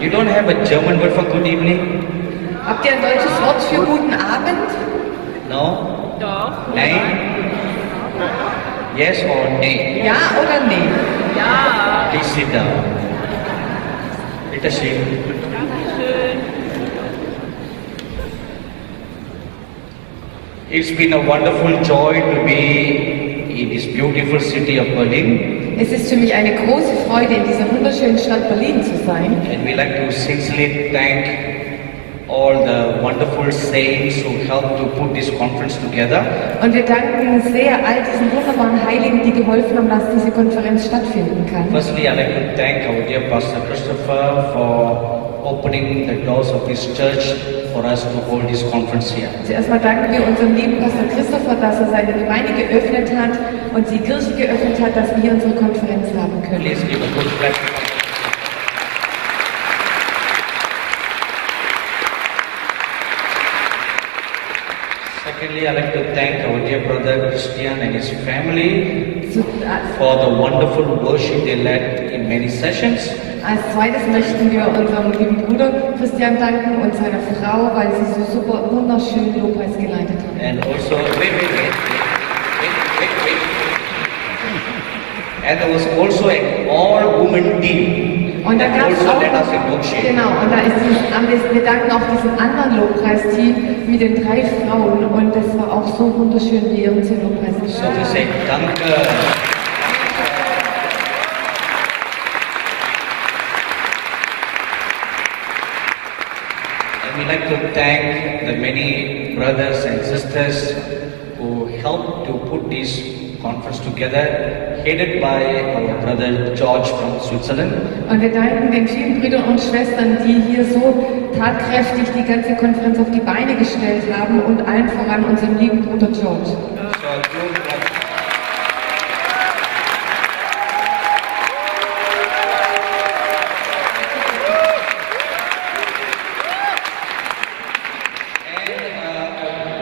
You don't have a German word for good evening? Habt ihr ein deutsches Wort für guten Abend? No? Doch. Nein? Yes or nay? Ja oder nee? Ja. Please sit down. Bitte schön. Dankeschön. It's been a wonderful joy to be in this beautiful city of Berlin. Es ist für mich eine große Freude, in dieser wunderschönen Stadt Berlin zu sein. And we like to sincerely thank all the wonderful saints who helped to put this conference together. Und wir danken sehr all diesen wunderbaren Heiligen, die geholfen haben, dass diese Konferenz stattfinden kann. Firstly, I'd like to thank our dear Pastor Christopher for opening the doors of his church for us to hold this conference here. Zuerst mal danken wir unserem lieben Pastor Christopher, dass er seine Gemeinde geöffnet hat und die Kirche geöffnet hat, dass wir unsere Konferenz haben können. Please give a good clap. Secondly, I'd like to thank our dear brother Christian and his family for the wonderful worship they led in many sessions. Als zweites möchten wir unserem lieben Bruder Christian danken und seiner Frau, weil sie so super wunderschön Lobpreis geleitet haben. And also, wait. And there was also an all-woman team. Und da that gab es also auch led us in noch, worship. genau, und da ist wir danken auch diesem anderen Lobpreisteam mit den 3 Frauen und das war auch so wunderschön, wie ihr uns hier Lobpreis So gestellt we habt. say, danke. And we like to thank the many brothers and sisters who helped to put this conference together, headed by our brother George from Switzerland. Und wir danken den vielen Brüdern und Schwestern, die hier so tatkräftig die ganze Konferenz auf die Beine gestellt haben und allen voran unserem lieben Bruder George. So good.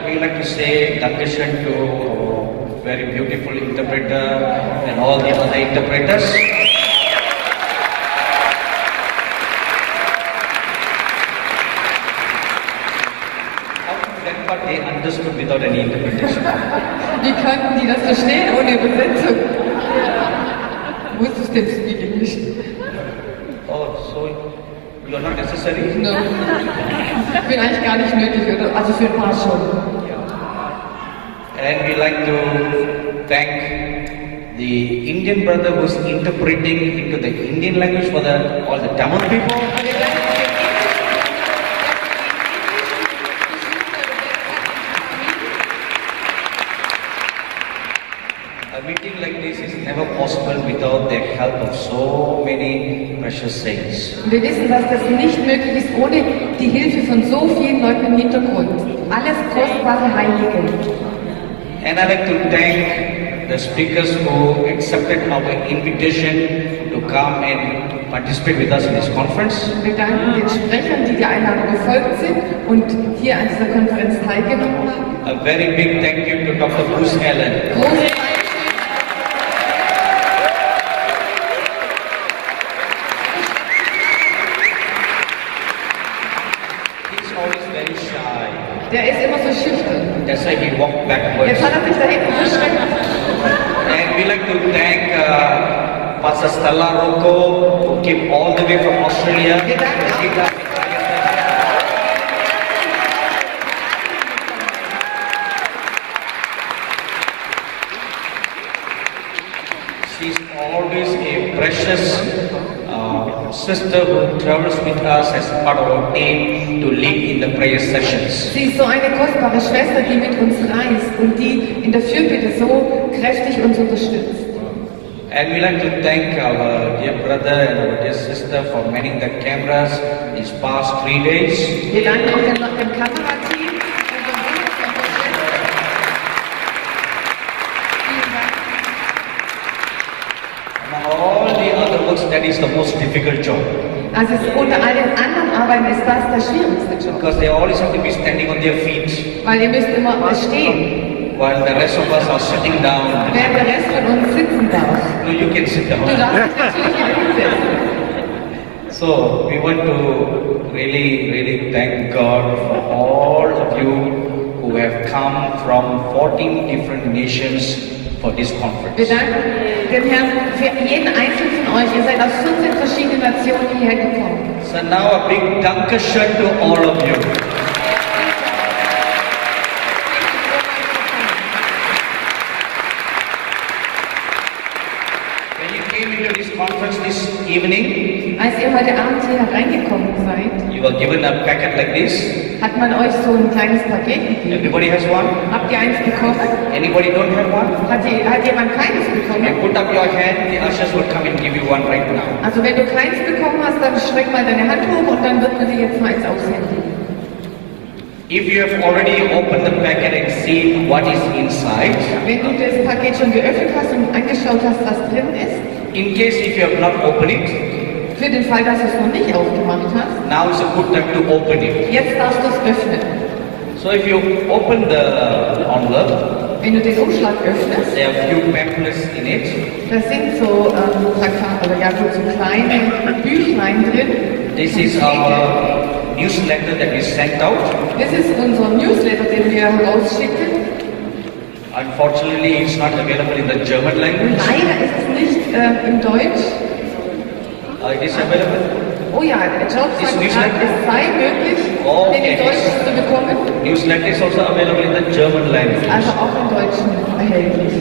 We like to say Dankeschön to our very beautiful interpreter and all the other interpreters. That part they understood without any interpretation. Wie konnten die das verstehen ohne Übersetzung? Wusstest du speak English? Oh, so you are not necessary? No. Ich bin eigentlich gar nicht nötig, oder? Also für ein paar schon. And we like to thank the Indian brother who's interpreting into the Indian language for all the Tamil people. Aber wir danken den A meeting like this is never possible without the help of so many precious saints. Und wir wissen, dass das nicht möglich ist ohne die Hilfe von so vielen Leuten im Hintergrund. Alles kostbare Heilige. And I'd like to thank the speakers who accepted our invitation to come and participate with us in this conference. Wir danken den Sprechern, die der Einladung gefolgt sind und hier an dieser Konferenz teilgenommen haben. A very big thank you to Dr. Bruce Allen. Großes He's always very shy. Der ist immer so schüchtern. That's why he walked backwards. Jetzt hat er sich da hinten verschreckt. And we like to thank Pastor Stella Rocco, who came all the way from Australia. Wir danken auch. She's always a precious sister who travels with us as part of our team to lead in the prayer sessions. Sie ist so eine kostbare Schwester, die mit uns reist und die in der Fürbitte so kräftig uns unterstützt. And we like to thank our dear brother and our dear sister for manning the cameras these past 3 days. Wir danken auch dem Kamerateam. unserem wunderbaren Schwester. Vielen Dank. Among all the other works, that is the most difficult job. Also unter all den anderen Arbeiten ist das der schwierigste Job. Because they always have to be standing on their feet, Weil ihr müsst immer stehen, while the rest of us are sitting down. während der Rest von uns sitzen darf. No, you can sit Du down. darfst dich natürlich wieder hinsetzen. So we want to really thank God for all of you who have come from 14 different nations for this Wir conference. danken dem Herrn für jeden einzelnen von euch. Ihr seid aus 14 verschiedenen Nationen hierher gekommen. So now a big Dankeschön to all of you. When you came into this conference this evening, Als ihr heute Abend hier hereingekommen seid, you were given a packet like this. hat man euch so ein kleines Paket gegeben. Everybody has one. Habt ihr eins bekommen? Anybody don't have one? Hat jemand keines You bekommen? put up your hand, the ushers will come and give you one right now. Also wenn du keins bekommen hast, dann streck mal deine Hand hoch und dann wird man dir jetzt mal eins aushändigen. If you have already opened the packet and seen what is inside, Wenn du das Paket schon geöffnet hast und angeschaut hast, was drin ist, in case if you have not opened it, für den Fall, dass du es noch nicht aufgemacht hast, now is a good time to open it. jetzt darfst du es öffnen. So if you open the envelope, Wenn du den Umschlag öffnest, there are few pamphlets in it. da sind so Plakat, oder ja, so kleine Büchlein drin. This is our newsletter that we sent out. Das ist unser Newsletter, den wir rausschicken. Unfortunately, it's not available in the German language. Leider ist es nicht im Deutsch. It is available. Oh ja, der Job Ist sagt nicht gerade, schlecht? es sei möglich, Okay. den in Deutsch zu bekommen. Newsletter is also available in the German language. Also auch im Deutschen erhältlich.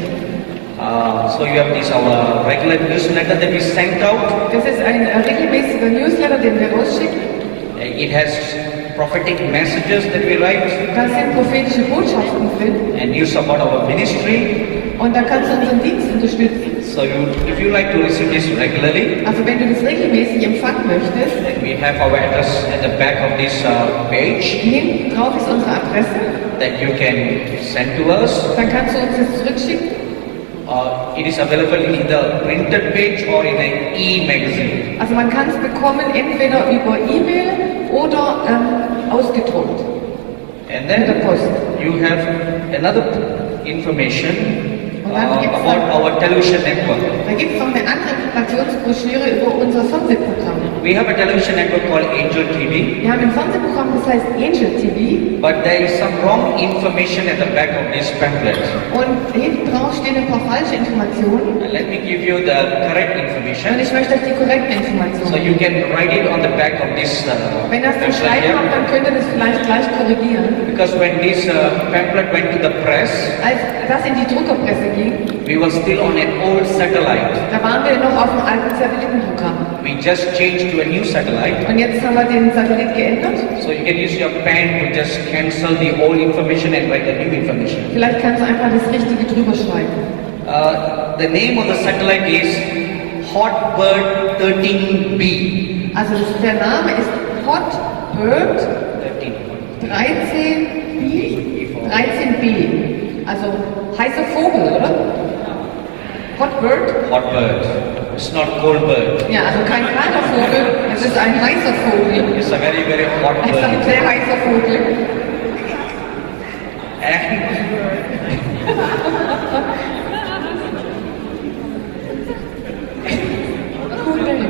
So you have this our regular newsletter that we sent out. Das ist ein regelmäßiger Newsletter, den wir rausschicken. It has prophetic messages that we write Da sind prophetische Botschaften drin. and news about our ministry. Und da kannst du unseren Dienst unterstützen. So if you like to receive this regularly, Also wenn du das regelmäßig empfangen möchtest, then we have our address at the back of this page hinten drauf ist unsere Adresse. that you can send to us. Dann kannst du uns das zurückschicken. It is available in the printed page or in an e-magazine. Also man kann es bekommen entweder über E-Mail oder ausgedruckt. And In der then Post. you have another information Und dann gibt's about our television network. Da gibt es noch eine andere Informationsbroschüre über unser Fernsehprogramm. We have a television network called Angel TV, Wir haben ein Fernsehprogramm, das heißt Angel TV. but there is some wrong information at the back of this pamphlet. Und hinten drauf stehen ein paar falsche Informationen. Let me give you the correct Und information ich möchte euch die korrekten so Informationen. you can write it on the back of this Wenn ihr es zum pamphlet Schreiben habt, here. dann könnt ihr das vielleicht gleich korrigieren. Because when this pamphlet went to the press, Als das in die Druckerpresse ging, we were still on an old satellite. da waren wir noch auf dem alten Satellitenprogramm. We just changed to a new satellite. Und jetzt haben wir den Satellit geändert. So you can use your pen to just cancel the old information and write the new information. Vielleicht kannst du einfach das Richtige drüber schreiben. The name of the satellite is Hotbird 13B. Also der Name ist Hotbird 13B. Also heißer Vogel, oder? Hotbird? Hotbird. It's not cold bird. Ja, also kein kalter Vogel, es ist ein heißer Vogel. It's a very hot Es ist ein bird. sehr heißer Vogel. And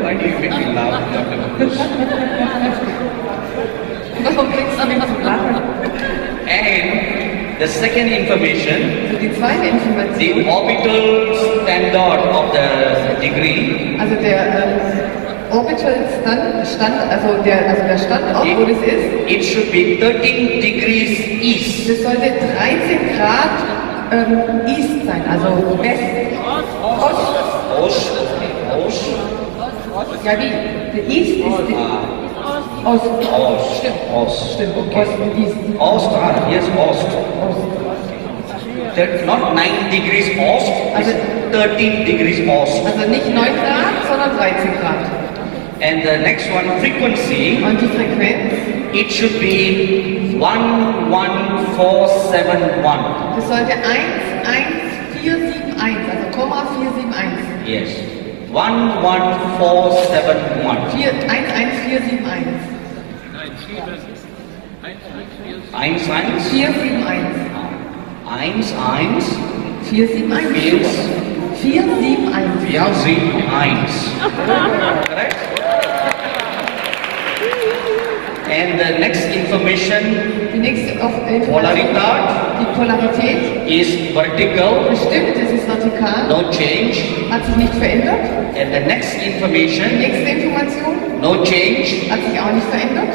why do you make me laugh? Warum bringst du mich zum Lachen? And the second information, Also die zweite the Information, orbital standard of the degree, also der Orbital also der Standort, wo das ist, it should be 13 degrees east. das sollte 13 Grad East sein, also West, Ost. Ost. Ost. Ja, wie? Der East ist Ost. Ost. Stimmt. Ost. Stimmt, Okay. Ost und East. Ost, yes, Ost. Ost. Not 9 degrees Ost, Also- it's 13 degrees Ost. Also nicht 9 Grad, sondern 13 Grad. And the next one, frequency, Und die Frequenz, it should be 11471. das sollte 11471, also Komma 471. Yes. 11471. 11471. 1, 471. 1, 1, 471. 471. 4, 7, 1. Correct? And the next information, Die nächste Information, Polaritat, die Polarität, is vertical, bestimmt, es ist vertikal, no change. hat sich nicht verändert. And the next Die information, nächste Information no change. hat sich auch nicht verändert.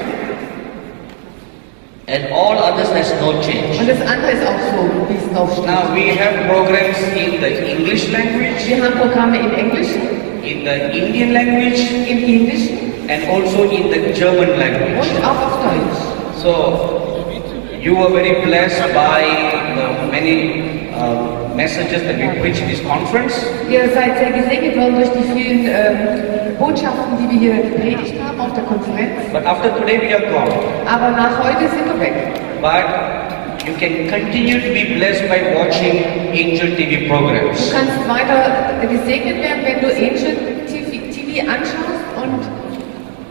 And all others has no change. Und das andere ist auch so, wie es drauf steht. Now we have programs in the English language, Wir haben Programme im Englischen, in the Indian language, im Indischen and also in the German language. und auch auf Deutsch. So you were very blessed by the many messages that we preached in this conference. Ihr seid sehr gesegnet worden durch die vielen Botschaften, die wir hier gepredigt haben auf der Konferenz. But after today we are gone. Aber nach heute sind wir weg. But you can continue to be blessed by watching Angel TV Du programs. kannst weiter gesegnet werden, wenn du Angel TV anschaust und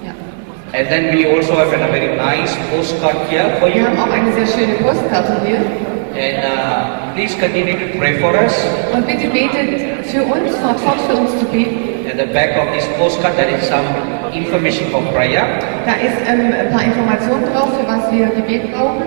ja. And then we also have a very nice postcard here for Wir you. haben auch eine sehr schöne Postkarte hier. And please continue to pray for us. Und bitte betet für uns, fort für uns zu beten. At the back of this postcard there is some information for prayer. Da ist ein paar Informationen drauf, für was wir Gebet brauchen.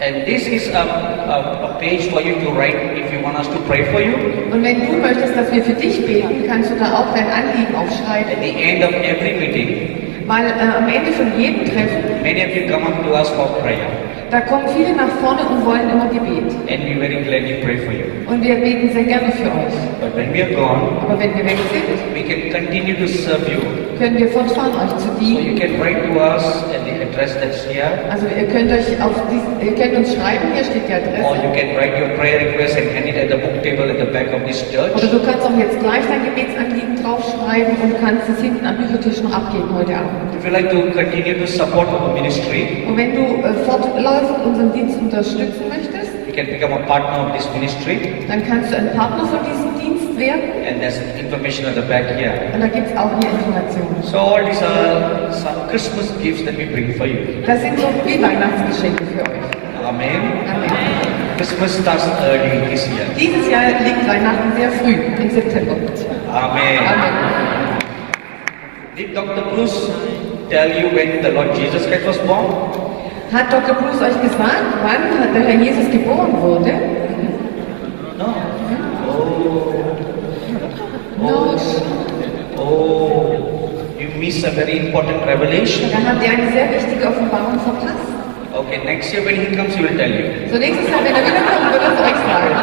And this is a page for you to write if you want us to pray for you. Und wenn du möchtest, dass wir für dich beten, kannst du da auch dein Anliegen aufschreiben. At the end of every meeting, Weil am Ende von jedem Treffen, many of you come up to us for prayer. da kommen viele nach vorne und wollen immer Gebet. And we very gladly pray for you. Und wir beten sehr gerne für euch. But when we are gone, Aber wenn wir weg sind, we can continue to serve you. können wir fortfahren, euch zu So dienen. you can write to us at the address that's here. Also ihr könnt uns schreiben, hier steht die Or Adresse. you can write your prayer request and hand it at the book table at the back of this church. Oder du kannst auch jetzt gleich dein Gebetsanliegen draufschreiben und kannst es hinten am Büchertisch noch abgeben heute Abend. If you like to continue to support our ministry, Und wenn du fortlaufend unseren Dienst unterstützen möchtest, you can become a partner of this ministry. dann kannst du ein Partner von diesem Dienst werden. And there's information at the back here. Und da gibt es auch hier Informationen. So all these are some Christmas gifts that we bring for you. Das sind so wie Weihnachtsgeschenke für euch. Amen. Amen. Christmas starts early this year. Dieses Jahr liegt Weihnachten sehr früh, im September. Amen. Amen. Did Dr. Bruce tell you when the Lord Jesus Christ was born? Hat Dr. Bruce euch gesagt, wann der Herr Jesus geboren wurde? No. No. Oh, you miss a very important revelation. Da habt ihr eine sehr wichtige Offenbarung verpasst. Okay, next year when he comes, he will tell you. So nächstes Jahr, wenn er wiederkommt, wird er es euch sagen.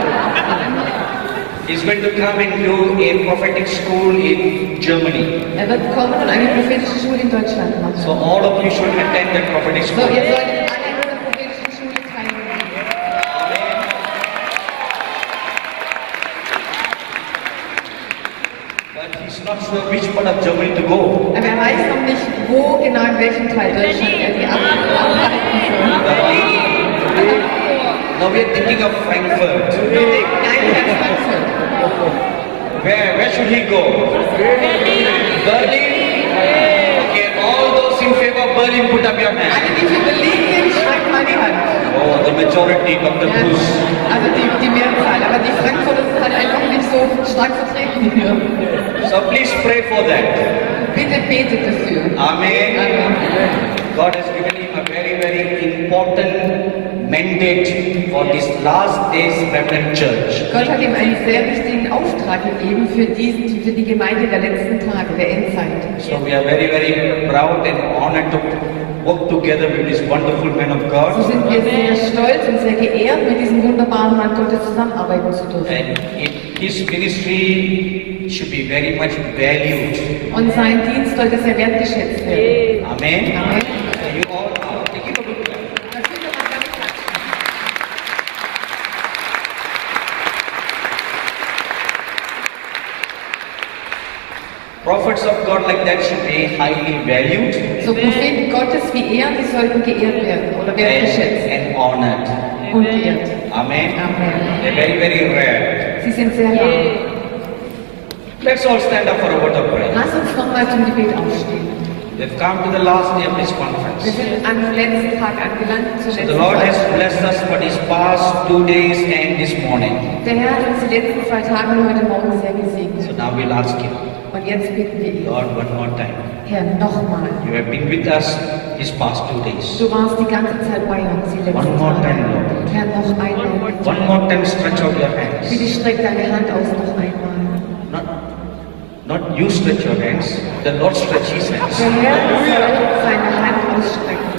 He's going to come and do a prophetic school in Germany. Er wird kommen und eine prophetische Schule in Deutschland So machen. all of you should attend that prophetic So, school. ihr solltet alle in dieser prophetischen Schule teilnehmen. But he's not sure which part of Germany to go. Aber er weiß noch nicht, wo genau in welchem Teil Deutschland er die abhalten soll. Now we are thinking of Frankfurt. Wir denken eigentlich an Frankfurt. Where should he go? Berlin? Okay, all those in favor of Berlin, put up your hand. Alle, die für Berlin sind, schreibt mal die Hand. Oh, the majority, Dr. Ja, Bruce. also die Mehrzahl. Aber die Frankfurter sind halt einfach nicht so stark vertreten hier. So please pray for that. Bitte betet dafür. Amen. Amen. God has given him a very, very important mandate for this last days remnant church. Gott hat ihm einen sehr wichtigen Auftrag gegeben für die Gemeinde der letzten Tage, der Endzeit. So we are very, very proud and honored to work together with this wonderful man of So God. sind wir sehr stolz und sehr geehrt, mit diesem wunderbaren Mann Gottes zusammenarbeiten zu dürfen. And his ministry should be very much valued. Und sein Dienst sollte sehr wertgeschätzt werden. Amen. Amen. You all give him a good clap. Dafür kann man damit klatschen. Prophets of God like that should be highly valued So Propheten Gottes wie er, die sollten geehrt werden oder wertgeschätzt and honored. und geehrt. Amen. Amen. They're very, very rare. Sie sind sehr rar. Let's all stand up for a word of prayer. Lass uns nochmal zum Gebet aufstehen. We've come to the last day of this Wir conference. sind am letzten Tag angelangt, zur The letzten Lord has Zeit. blessed us for these past 2 days and this morning. Der Herr hat uns die letzten 2 Tage und heute Morgen sehr So gesegnet. now we'll ask Him, Und jetzt bitten wir ihn, Lord, one more time. Herr, nochmal. You have been with us these past 2 days. Du warst die ganze Zeit bei uns, die letzten One more Tage. time, Lord. Herr, noch einmal. One more time, stretch out your hands. Bitte streck deine Hand aus noch einmal. Not you stretch your hands, the Lord stretch His hands. Der Herr soll seine Hand ausstrecken.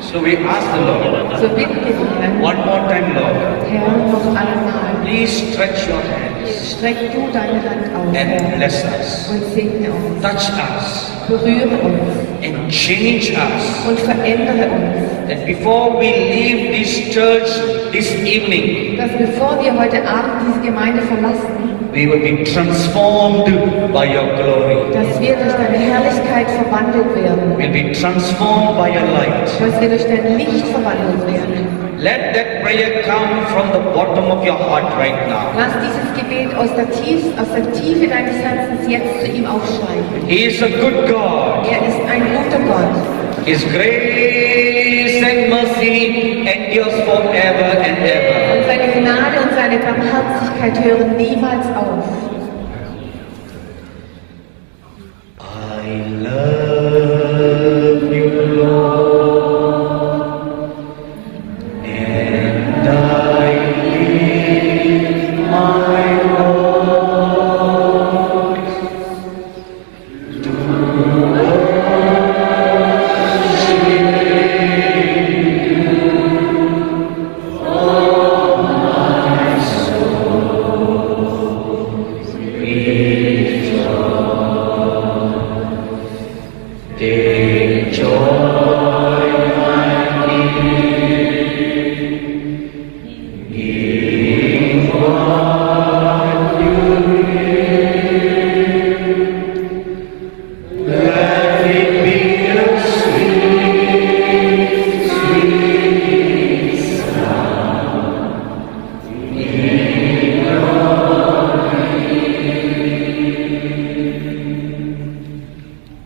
So we ask the Lord, So bitten wir den Herrn. one more time, Lord, Herr, noch einmal. please stretch your hands Streck du deine Hand aus, and Herr, bless us, und segne uns. touch us, Berühre uns and change us. und verändere uns. That before we leave this church this evening, Dass bevor wir heute Abend diese Gemeinde verlassen, we will be transformed by your glory. dass wir durch deine Herrlichkeit verwandelt werden. We'll be transformed by your light. Dass wir durch dein Licht verwandelt werden. Let that prayer come from the bottom of your heart right now. Lass dieses Gebet aus der Tiefe deines Herzens jetzt zu ihm aufsteigen. He is a good God. Er ist ein guter Gott. His grace and mercy endures forever and ever. Und seine Gnade und seine Barmherzigkeit hören niemals auf. I love you, Lord, and I lift my voice to take joy, my King, in what you give. Let it be a sweet, sweet sound in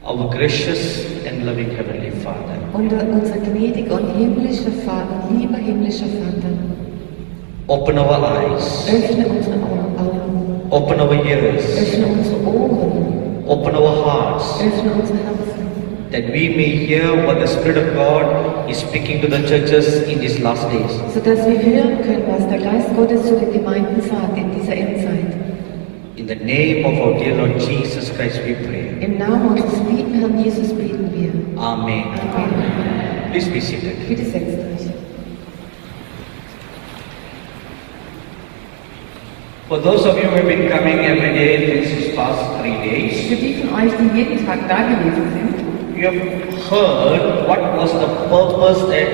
our gracious and loving Heavenly Father. Unser gnädiger und himmlischer Vater, lieber himmlischer Vater, Open our eyes, öffne unsere Augen, open our ears, öffne unsere Ohren, open our hearts, öffne unsere Herzen, that we may hear what the Spirit of God is speaking to the churches in these last days. sodass wir hören können, was der Geist Gottes zu den Gemeinden sagt in dieser Endzeit. In the name of our dear Lord Jesus Christ we pray. Im Namen unseres lieben Herrn Jesus beten wir. Amen. Amen. Please be seated. Bitte setzt euch. For those of you who have been coming every day these past 3 days, Für die von euch, die jeden Tag da gewesen sind, you have heard what was the purpose that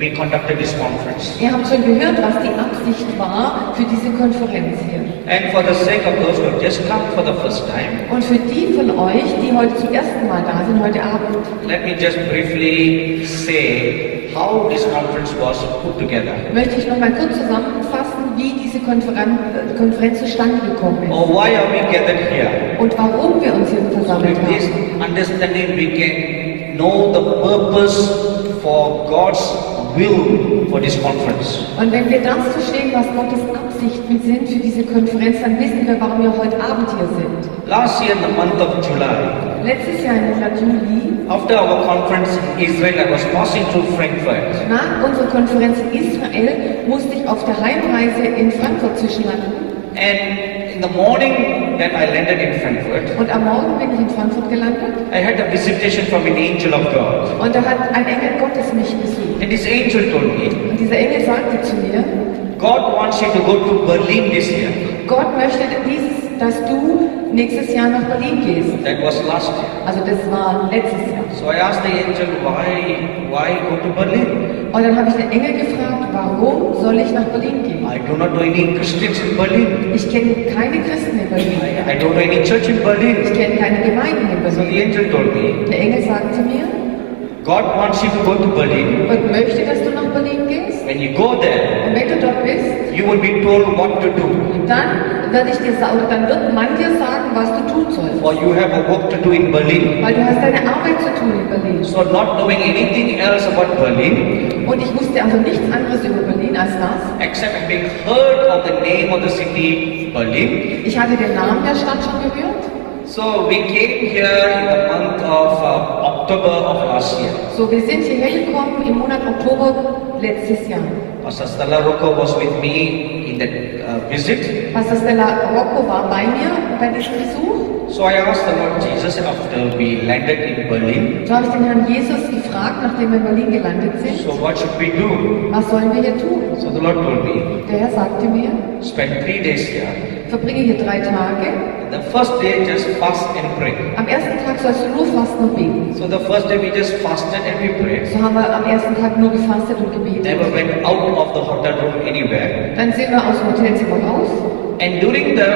we conducted this conference. ihr habt schon gehört, was die Absicht war für diese Konferenz hier. And for the sake of those who have just come for the first time, Und für die von euch, die heute zum ersten Mal da sind, heute Abend, let me just briefly say how this conference was put together. möchte ich noch mal kurz zusammenfassen, wie diese Konferenz zustande gekommen ist. Or why are we gathered here? Und warum wir uns hier versammelt With this haben. understanding, we can know the purpose for God's will for this conference. Und wenn wir das verstehen, was Gottes Absichten sind für diese Konferenz, dann wissen wir, warum wir heute Abend hier sind. Last year, in the month of July, Letztes Jahr im Monat Juli, after our conference in Israel, I was passing through Frankfurt. nach unserer Konferenz in Israel, musste ich auf der Heimreise in Frankfurt zwischenlanden. And in the morning that I landed in Frankfurt, Und am Morgen bin ich in Frankfurt gelandet. I had a visitation from an angel of God. Und da hat ein Engel Gottes mich besucht. And this angel told me, Und dieser Engel sagte zu mir, God wants you to go to Berlin this year. Gott möchte dass du nächstes Jahr nach Berlin gehst. That was last year. Also das war letztes Jahr. So I asked the angel, why go to Berlin? Und dann habe ich den Engel gefragt, warum soll ich nach Berlin gehen? I do not know any Christians in Berlin. Ich kenne keine Christen in Berlin. I don't know any church in Berlin. Ich kenne keine Gemeinden in So the Berlin. angel told me, Der Engel sagte mir, God wants you to go to Berlin. Gott möchte, dass du nach Berlin gehst. When you go there, Und wenn du dort bist, you will be told what to do. dann wird man dir sagen, was du tun sollst. For you have a work to do in Berlin. Weil du hast deine Arbeit zu tun in Berlin. So not knowing anything else about Berlin, Und ich wusste also nichts anderes über Berlin als das. except having heard of the name of the city, Berlin. Ich hatte den Namen der Stadt schon gehört. So we came here in the month of October of last year. So, wir sind hierher gekommen im Monat Oktober letztes Jahr. Pastor Stella Rocco was with me in that visit. Pastor Stella Rocco war bei mir bei diesem Besuch. So I asked the Lord Jesus after we landed in Berlin. So habe ich den Herrn Jesus gefragt, nachdem wir in Berlin gelandet sind. So what should we do? Was sollen wir hier tun? So the Lord told me, Der Herr sagte mir, spend 3 days here. verbringe hier 3 Tage. The first day just fast and pray. Am ersten Tag sollst du nur fasten und beten. So the first day we just fasted and we prayed. So haben wir am ersten Tag nur gefastet und gebetet. Never went out of the hotel room anywhere. Dann sind wir aus dem Hotelzimmer raus. And during the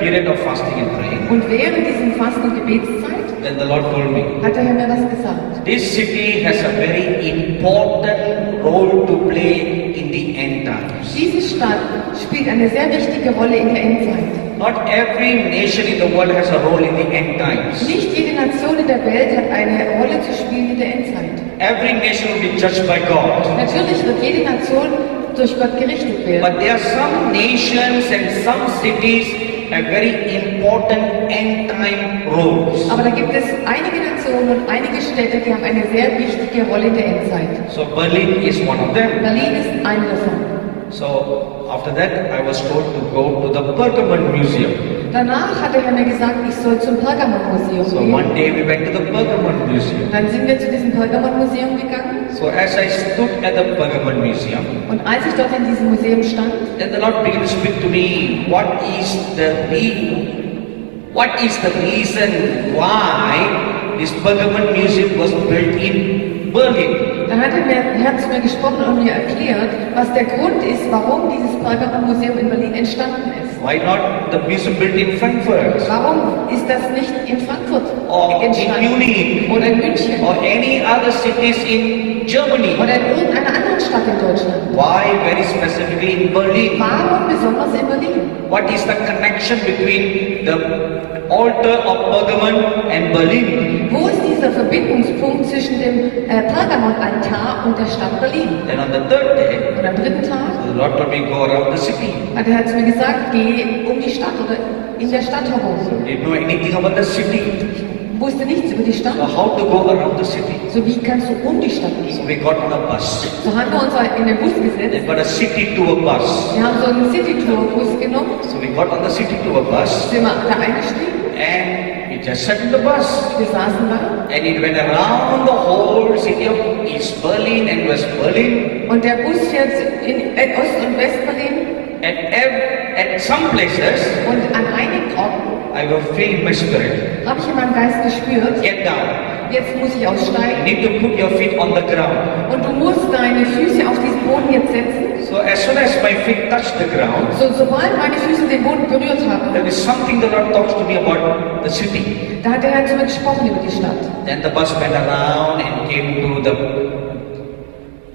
period of fasting and praying, Und während diesem Fasten- und Gebetszeit then the Lord told me, hat der Herr mir das gesagt. this city has a very important role to play in the end times. Diese Stadt spielt eine sehr wichtige Rolle in der Endzeit. Not every nation in the world has a role in the end times. Nicht jede Nation in der Welt hat eine Rolle zu spielen in der Endzeit. Every nation will be judged by God. Natürlich wird jede Nation durch Gott gerichtet werden. But there are some nations and some cities have very important end time roles. Aber da gibt es einige Nationen und einige Städte, die haben eine sehr wichtige Rolle in der Endzeit. So Berlin is one of them. Berlin ist eine davon. So after that I was told to go to the Pergamon Museum. Danach hat der Herr mir gesagt, ich soll zum Pergamon-Museum So gehen. one day we went to the Pergamon Museum. Dann sind wir zu diesem Pergamon-Museum gegangen. So as I stood at the Pergamon Museum, Und als ich dort in diesem Museum stand, then the Lord began to speak to me. What is the reason why this Pergamon Museum was built in Berlin? dann hat der Herr zu mir gesprochen und mir erklärt, was der Grund ist, warum dieses Pergamon-Museum in Berlin entstanden ist. Why not the museum built in Frankfurt Warum ist das nicht in Frankfurt or in entstanden? Munich Oder in München? or any other cities in Germany? Oder in irgendeiner anderen Stadt in Deutschland? Why very specifically in Berlin? Warum besonders in Berlin? What is the connection between the altar of Pergamon and Berlin? Wo ist dieser Verbindungspunkt zwischen dem Pergamon-Altar und der Stadt Berlin? Then on the third day, Und am dritten Tag the Lord told me go around the city. hat der Herr zu mir gesagt, geh um die Stadt oder in der Stadt herum. Didn't know anything about the city. Ich wusste nichts über die Stadt. So how to go around the city? So wie kannst du um die Stadt So gehen? we got on a bus. So haben wir uns in den Bus gesetzt. They've got a city tour bus. Wir haben so einen City-Tour-Bus genommen. So we got on the city tour bus Sind wir da eingestiegen. and we just sat in the bus. Wir saßen da. And it went around the whole city of East Berlin and West Berlin. Und der Bus fährt in Ost- und West-Berlin. At some places, Und an einigen Orten I will feel in my spirit. habe ich in meinem Geist gespürt, Get down. jetzt muss ich You aussteigen. need to put your feet on the ground. Und du musst deine Füße auf diesen Boden jetzt setzen. So as soon as my feet touch the ground, Sobald meine Füße den Boden berührt haben, there is something the Lord talks to me about the city. da hat der Herr zu mir gesprochen über die Stadt. Then the bus went around and came to the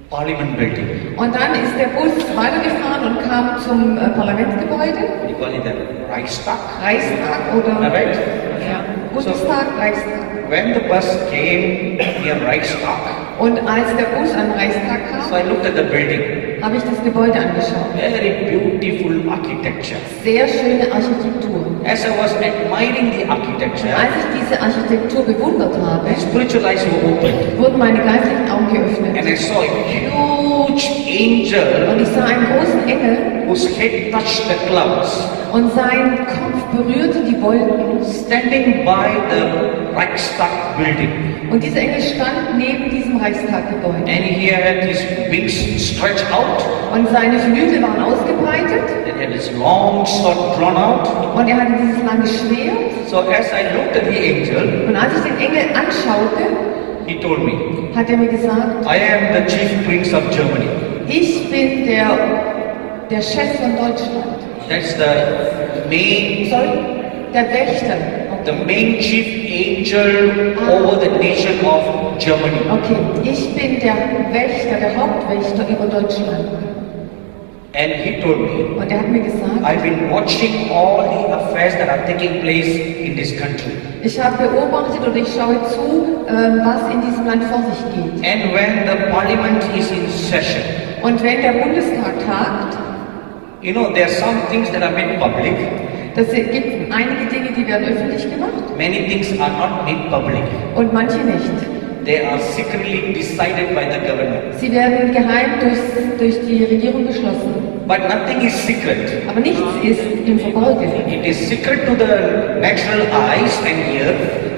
Parliament building. Und dann ist der Bus weitergefahren und kam zum Parlamentsgebäude, We call it the Reichstag. Reichstag oder Am I right? ja, Bundestag, Reichstag. When the bus came near Reichstag, Und als der Bus an Reichstag so kam, I looked at the building. habe ich das Gebäude angeschaut. Very beautiful architecture. Sehr schöne Architektur. As I was admiring the architecture, Als ich diese Architektur bewundert habe, my spiritual eyes were opened. wurden meine geistlichen Augen And geöffnet. I saw a huge angel Und ich sah einen großen Engel whose head touched the clouds, und sein Kopf berührte die Wolken. standing by the Reichstag building. Und dieser Engel stand neben diesem Reichstaggebäude. And he had his wings stretched out, Und seine Flügel waren ausgebreitet and he had his long sword drawn out. und er hatte dieses lange Schwert. So as I looked at the angel, Und als ich den Engel anschaute, he told me, hat er mir gesagt, I am the chief prince of Germany. ich bin der Chef von Deutschland. That's the main, Der Wächter. the main chief angel over the nation of Germany. Okay, ich bin der Wächter, der Hauptwächter über Deutschland. And he told me, Und er hat mir gesagt, I've been watching all the affairs that are taking place in this country. ich habe beobachtet oder ich schaue zu, was in diesem Land vor sich geht. And when the parliament is in session, Und wenn der Bundestag tagt, you know, there are some things that are made public, das gibt einige Dinge, die werden öffentlich gemacht many things are not made public. und manche nicht. they are secretly decided by the government. Sie werden geheim durch die Regierung beschlossen. But nothing is secret. Aber nichts ist im Verborgenen. It is secret to the natural eyes and ear,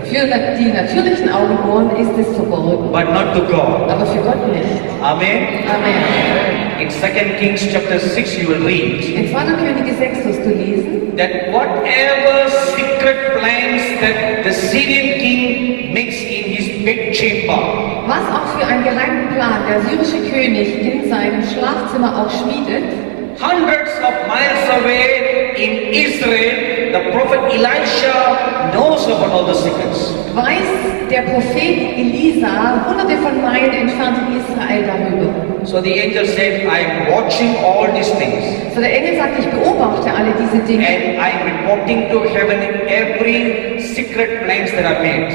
Für die natürlichen Augen und Ohren ist es verborgen, but not to God. aber für Gott nicht. Amen. Amen. In 2 Kings chapter 6 you will read In 2. Könige 6 wirst du lesen, that whatever secret plans that the Syrian king makes in his bedchamber, was auch für einen geheimen Plan der syrische König in seinem Schlafzimmer auch schmiedet, hundreds of miles away in Israel, the prophet Elisha knows about all the secrets. weiß der Prophet Elisa hunderte von Meilen entfernt in Israel darüber. So the angel said, I am watching all these things So der Engel sagt, ich beobachte alle diese Dinge and I am reporting to heaven every secret plans that are made.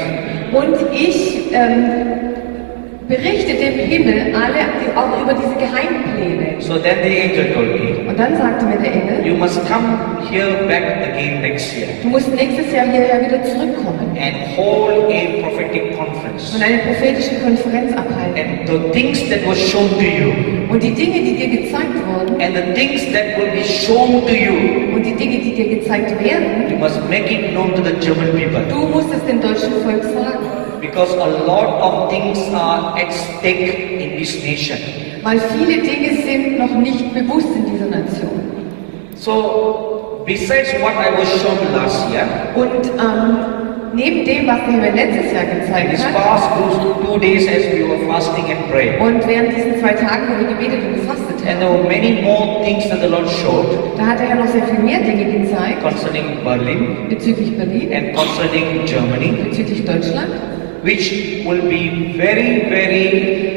und ich berichte dem Himmel alle auch über diese Geheimpläne. So then the angel told me, Und dann sagte mir der Engel, you must come here back again next year du musst nächstes Jahr hierher wieder zurückkommen and hold a prophetic conference. und eine prophetische Konferenz abhalten. And the things that were shown to you Und die Dinge, die dir gezeigt wurden and the things that will be shown to you, und die Dinge, die dir gezeigt werden, you must make it known to the German people. du musst es dem deutschen Volk sagen. Because a lot of things are at stake in this nation. Weil viele Dinge sind noch nicht bewusst in dieser Nation. So, besides what I was shown last year, Und neben dem, was der Himmel letztes Jahr and gezeigt this hat, past 2 days as we were fasting and praying, und während diesen 2 Tagen, wo wir gebetet und gefastet and there haben, were many more things that the Lord showed da hat er ja noch sehr viel mehr Dinge gezeigt concerning Berlin bezüglich Berlin, and concerning Germany, bezüglich Deutschland, which will be very, very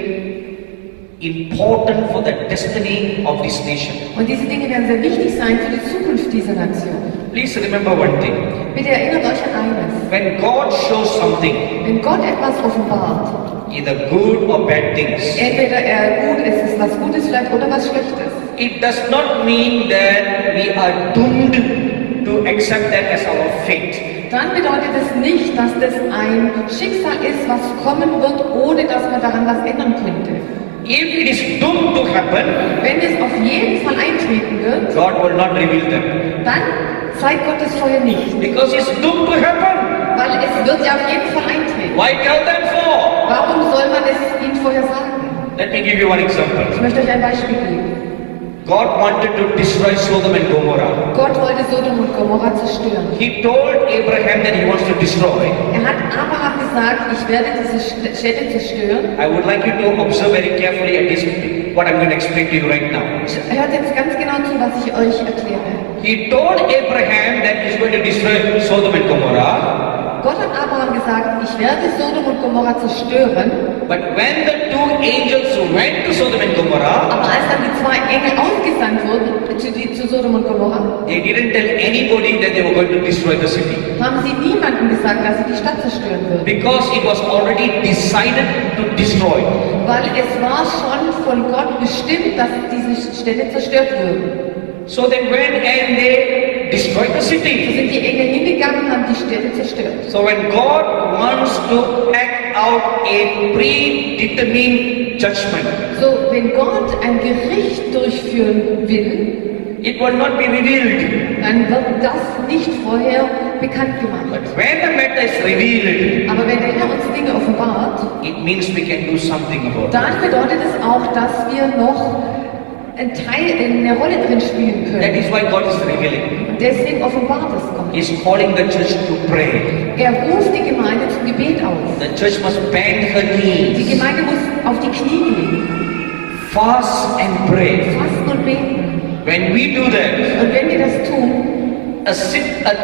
important for the destiny of this nation. und diese Dinge werden sehr wichtig sein für die Zukunft dieser Nation. Please remember one thing. Bitte erinnert euch an eines. When God shows something, Wenn Gott etwas offenbart, either good or bad things, entweder es ist was Gutes vielleicht oder was Schlechtes, it does not mean that we are doomed to accept that as our fate. dann bedeutet es nicht, dass das ein Schicksal ist, was kommen wird, ohne dass man daran was ändern könnte. If it is doomed to happen, Wenn es auf jeden Fall eintreten wird, God will not reveal them. dann zeigt Gott es vorher nicht. Because it's doomed to happen. Weil es wird ja auf jeden Fall eintreten. Why tell them for? Warum soll man es ihnen vorher sagen? Let me give you one example. Ich möchte euch ein Beispiel geben. God wanted to destroy Sodom and Gomorrah. Gott wollte Sodom und Gomorra zerstören. He told Abraham that he wants to destroy. Er hat Abraham gesagt, ich werde diese Städte zerstören. I would like you to observe very carefully at this what I'm going to explain to you right now. Hört jetzt ganz genau zu, was ich euch erkläre. He told Abraham that he's going to destroy Sodom and Gomorrah. Gott hat Abraham gesagt, ich werde Sodom und Gomorra zerstören. But when the 2 angels went to Sodom and Gomorrah, Aber als dann die 2 Engel ausgesandt wurden zu Sodom und Gomorra, they didn't tell anybody that they were going to destroy the city. haben sie niemandem gesagt, dass sie die Stadt zerstören würden. Because it was already decided to destroy. Weil es war schon von Gott bestimmt, dass diese Städte zerstört würden. So they went and they destroyed the So city. sind die Engel hingegangen und haben die Städte zerstört. So when God wants to act out a predetermined judgment, So, wenn Gott ein Gericht durchführen will, it will not be revealed. dann wird das nicht vorher bekannt gemacht. But when the matter is revealed, Aber wenn der Herr uns Dinge offenbart, it means we can do something about it. dann bedeutet es auch, dass wir noch eine Rolle drin spielen That können. is why God is revealing. Und deswegen offenbart es Gott. He's calling the church to pray. Er ruft die Gemeinde zum Gebet auf. The church must bend her Die knees, Gemeinde muss auf die Knie gehen, fast and pray. fasten und beten. When we do that, Und wenn wir das tun, a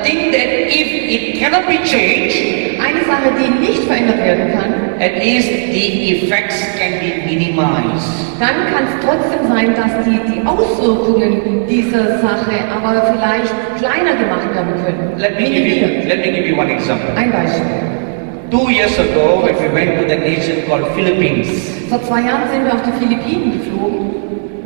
thing that if it cannot be changed, eine Sache, die nicht verändert werden kann, at least the effects can be minimized. dann kann es trotzdem sein, dass die Auswirkungen dieser Sache aber vielleicht kleiner gemacht werden können. Minimiert. Let me give you one example. Ein Beispiel. 2 years ago, when we went to the nation called Philippines, Vor 2 Jahren sind wir auf die Philippinen geflogen.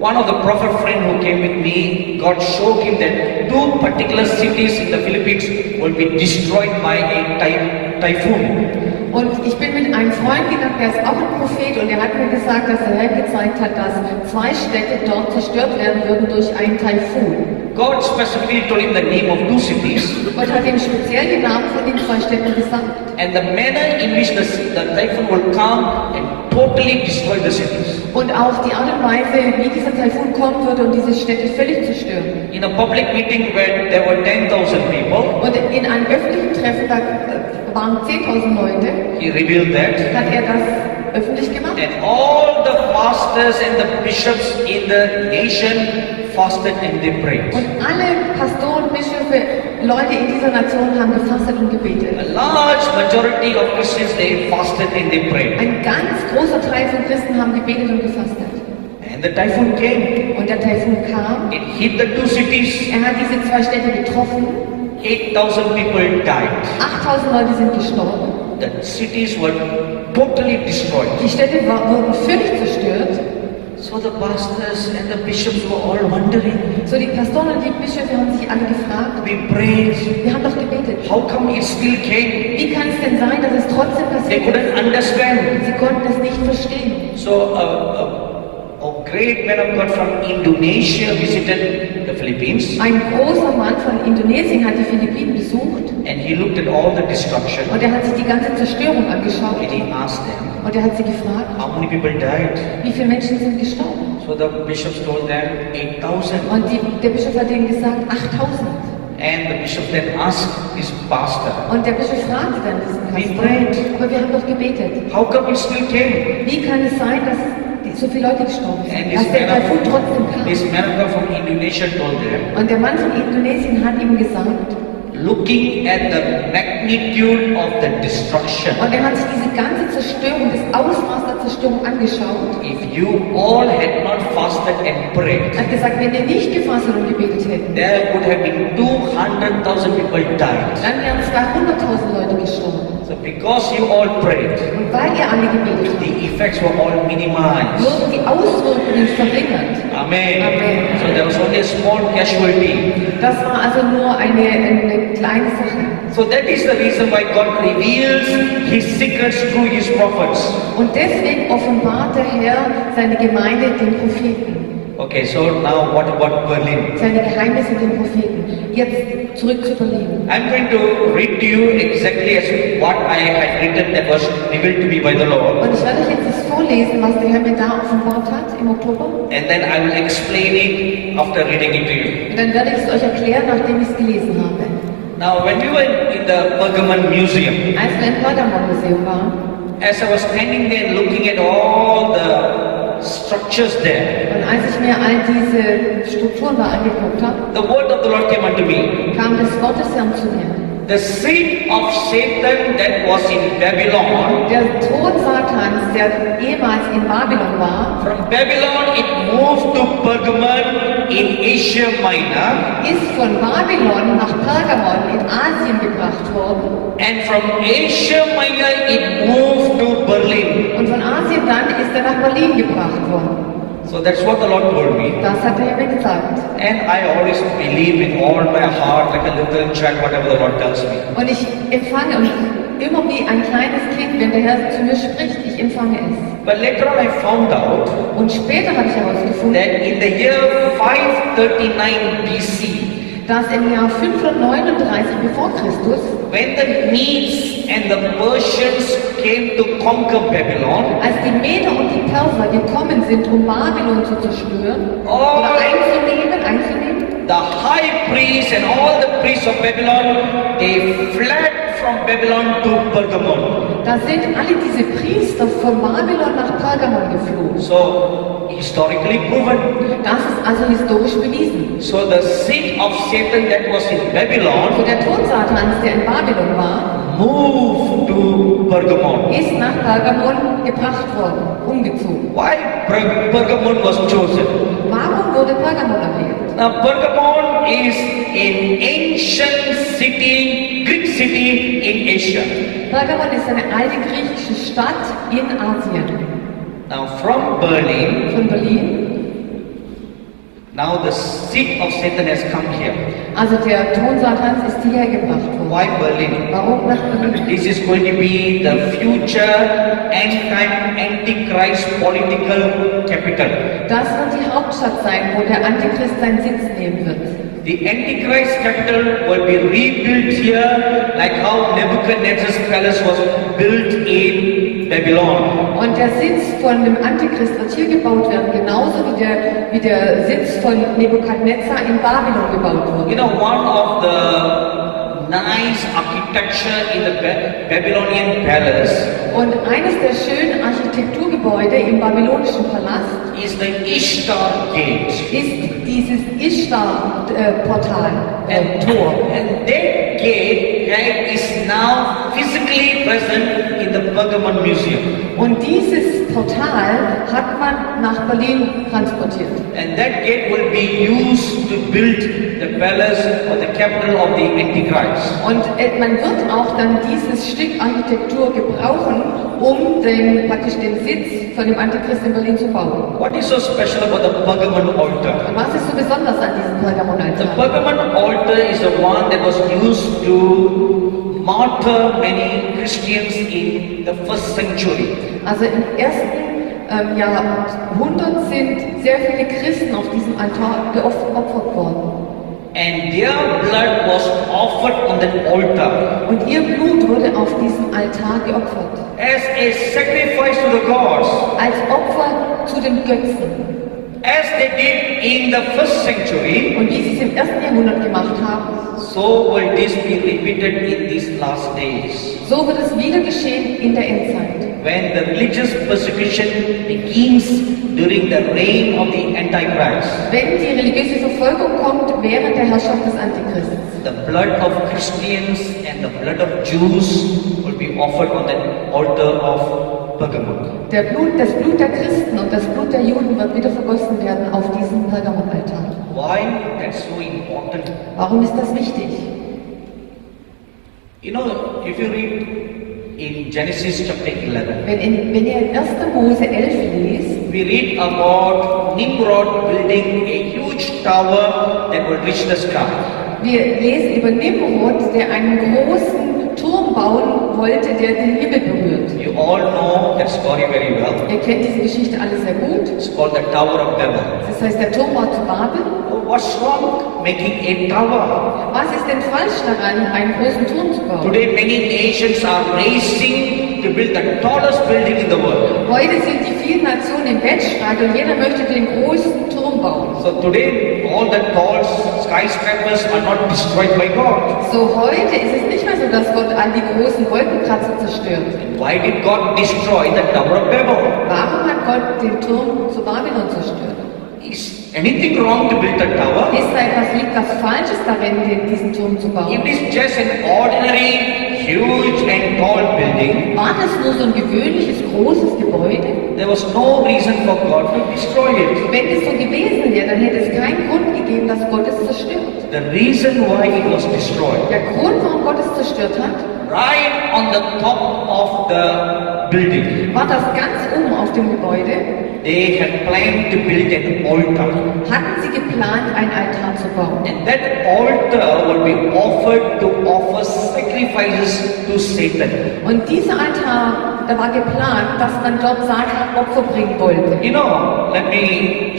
one of the prophet friend who came with me, God showed him that 2 particular cities in the Philippines will be destroyed by a typhoon. Und ich bin mit einem Freund gegangen, der ist auch ein Prophet, und er hat mir gesagt, dass der Herr gezeigt hat, dass 2 Städte dort zerstört werden würden durch einen Taifun. God specifically told him the name of 2 cities Gott hat ihm speziell die Namen von den 2 Städten gesagt. and the manner in which the typhoon will come and totally destroy the cities. Und auch die Art und Weise, wie dieser Taifun kommen würde und diese Städte völlig zerstören. In a public meeting where there were 10,000 people, Und in einem öffentlichen Treffen, da waren 10.000 Leute, he revealed that. hat er das öffentlich gemacht. And all the pastors and the bishops in the nation fasted and they prayed. Und alle Pastoren, Bischöfe, Leute in dieser Nation haben gefastet und gebetet. A large majority of Christians, they fasted and they prayed. Ein ganz großer Teil von Christen haben gebetet und gefastet. And the typhoon came. Und der Taifun kam, It hit the 2 cities. er hat diese 2 Städte getroffen, 8,000 people died. 8.000 Leute sind gestorben, The cities were totally destroyed. die Städte wurden völlig zerstört. So the pastors and the bishops were all wondering. So, die Pastoren und die Bischöfe haben sich alle gefragt, We prayed. wir haben doch gebetet, How come it still came? wie kann es denn sein, dass es trotzdem They passiert couldn't ist? understand. Sie konnten es nicht verstehen. So a great man of God from Indonesia visited the Philippines Ein großer Mann von Indonesien hat die Philippinen besucht and he looked at all the destruction und er hat sich die ganze Zerstörung angeschaut and he asked them, und er hat sie gefragt, how many people died? wie viele Menschen sind gestorben? So the bishops told them 8,000. Und der Bischof hat ihnen gesagt, 8.000. And the bishop then asked his pastor, Und der Bischof fragte dann diesen We Pastor, prayed. aber wir haben doch gebetet. How come it still came? Wie kann es sein, dass so viele Leute gestorben And sind? Dass der Taifun trotzdem kam. this man of God from Indonesia told them, Und der Mann von Indonesien hat ihm gesagt, looking at the magnitude of the destruction, und er hat sich diese ganze Zerstörung, das Ausmaß der Zerstörung angeschaut, if you all had not fasted and prayed, hat gesagt, wenn ihr nicht gefastet und gebetet hätten, there would have been 200,000 people died. dann wären 200.000 Leute gestorben. So because you all prayed, Und weil ihr alle gebetet habt, the effects were all minimized. wurden die Auswirkungen verringert. Amen. Amen. So there was only a small casualty. Das war also nur eine kleine Sache. So that is the reason why God reveals His secrets through His prophets. Und deswegen offenbart der Herr seine Gemeinde den Propheten. Okay, so now what about Berlin? Seine Geheimnisse den Propheten. Jetzt zurück zu Berlin. I'm going to read to you exactly as what I had written that was revealed to me by the Lord. Und ich werde euch jetzt das vorlesen, was der Herr mir da offenbart hat im Oktober. And then I will explain it after reading it to you. Und dann werde ich es euch erklären, nachdem ich es gelesen habe. Now, when we were in the Pergamon Museum, Als wir im Pergamon-Museum waren, as I was standing there looking at all the structures there, und als ich mir all diese Strukturen da angeguckt habe, the word of the Lord came unto me. kam das Wort des Herrn zu mir. The seat of Satan that was in Babylon, Der Thron Satans, der ehemals in Babylon war, from Babylon it moved to Pergamon in Asia Minor, ist von Babylon nach Pergamon in Asien gebracht worden. and from Asia Minor it moved to Berlin. Und von Asien dann ist er nach Berlin gebracht worden. So that's what the Lord told me. Das hat er mir gesagt. And I always believe with all my heart, like a little child, whatever the Lord tells me. Und ich empfange, und immer wie ein kleines Kind, wenn der Herr zu mir spricht, ich empfange es. But later on I found out Und später habe ich herausgefunden, that in the year 539 BC, dass im Jahr 539 bevor Christus, when the Medes and the Persians came to conquer Babylon, als die Meder und die Perser gekommen sind, um Babylon zu zerstören Oh. oder einzunehmen, the high priests and all the priests of Babylon, they fled from Babylon to Pergamon. da sind alle diese Priester von Babylon nach Pergamon geflohen. So, historically proven. Das ist also historisch bewiesen. So the seat of Satan that was in Babylon So der Thron Satans, der in Babylon war, moved to Pergamon. ist nach Pergamon gebracht worden, umgezogen. Why Pergamon was chosen? Warum wurde Pergamon erwählt? Now Pergamon is an ancient city, Greek city in Asia. Pergamon ist eine alte griechische Stadt in Asien. Now from Berlin, Von Berlin Now the seed of Satan has come here. Also der Thron Satans ist hierher gebracht worden. Why Berlin? Warum nach Berlin? This is going to be the future end-time Antichrist political capital. Das wird die Hauptstadt sein, wo der Antichrist seinen Sitz nehmen wird. The Antichrist capital will be rebuilt here, like how Nebuchadnezzar's palace was built in Babylon. Und der Sitz von dem Antichrist wird hier gebaut werden, genauso wie der Sitz von Nebukadnezar in Babylon gebaut wurde. You know, one of the nice architecture in the Babylonian palace Und eines der schönen Architekturgebäude im babylonischen Palast is the Ishtar Gate. ist dieses Ishtar-Portal, Tor. And that gate is now physically present in the Pergamon Museum. Und dieses Portal hat man nach Berlin transportiert. And that gate will be used to build the palace or the capital of the Antichrist. Und man wird auch dann dieses Stück Architektur gebrauchen, um praktisch den Sitz von dem Antichrist in Berlin zu bauen. What is so special about the Pergamon altar? Und was ist so besonders an diesem The Pergamonaltar? Pergamon altar is the one that was used to martyr many Christians in the first century. Also im ersten Jahrhundert sind sehr viele Christen auf diesem Altar geopfert worden. And their blood was offered on that altar Und ihr Blut wurde auf diesem Altar geopfert. as a sacrifice to the gods, Als Opfer zu den Götzen. as they did in the first century. Und wie sie es im ersten Jahrhundert gemacht haben, So will this be repeated in these last days. so wird es wieder geschehen in der Endzeit. When the religious persecution begins during the reign of the Antichrist, Wenn die religiöse Verfolgung kommt während der Herrschaft des Antichristen, the blood of Christians and the blood of Jews will be offered on the altar of Pergamon. das Blut der Christen und das Blut der Juden wird wieder vergossen werden auf diesem Pergamonaltar. Why that's so important? Warum ist das wichtig? You know, if you read in Genesis chapter 11, Wenn ihr in 1. Mose 11 liest, we read about Nimrod building a huge tower that will reach the sky. wir lesen über Nimrod, der einen großen Turm bauen wollte, der den Himmel berührt. You all know that story very well. Ihr kennt diese Geschichte alle sehr gut. It's called the Tower of Babel. Das heißt, der Turmbau zu Babel. What's wrong making a tower? Was ist denn falsch daran, einen großen Turm zu bauen? Today many nations are racing to build the tallest building in the world. Heute sind die vielen Nationen im Wettstreit und jeder möchte den größten Turm bauen. So today all the tall skyscrapers are not destroyed by God. So heute ist es nicht mehr so, dass Gott all die großen Wolkenkratzer zerstört. Why did God destroy the Tower of Babel? Warum hat Gott den Turm zu Babylon zerstört? Is anything wrong to build a tower? Liegt was Falsches darin, diesen Turm zu bauen? If it is just an ordinary, huge and tall building, War das nur so ein gewöhnliches, großes Gebäude? there was no reason for God to destroy it. Wenn es so gewesen wäre, dann hätte es keinen Grund gegeben, dass Gott es zerstört. The reason why it was destroyed, Der Grund, warum Gott es zerstört hat, right on the top of the building, war das ganz oben auf dem Gebäude. they had planned to build an altar. Hatten sie geplant, einen Altar zu bauen. And that altar will be offered to offer sacrifices to Satan. Und dieser Altar, da war geplant, dass man dort Opfer bringen wollte. You know, let me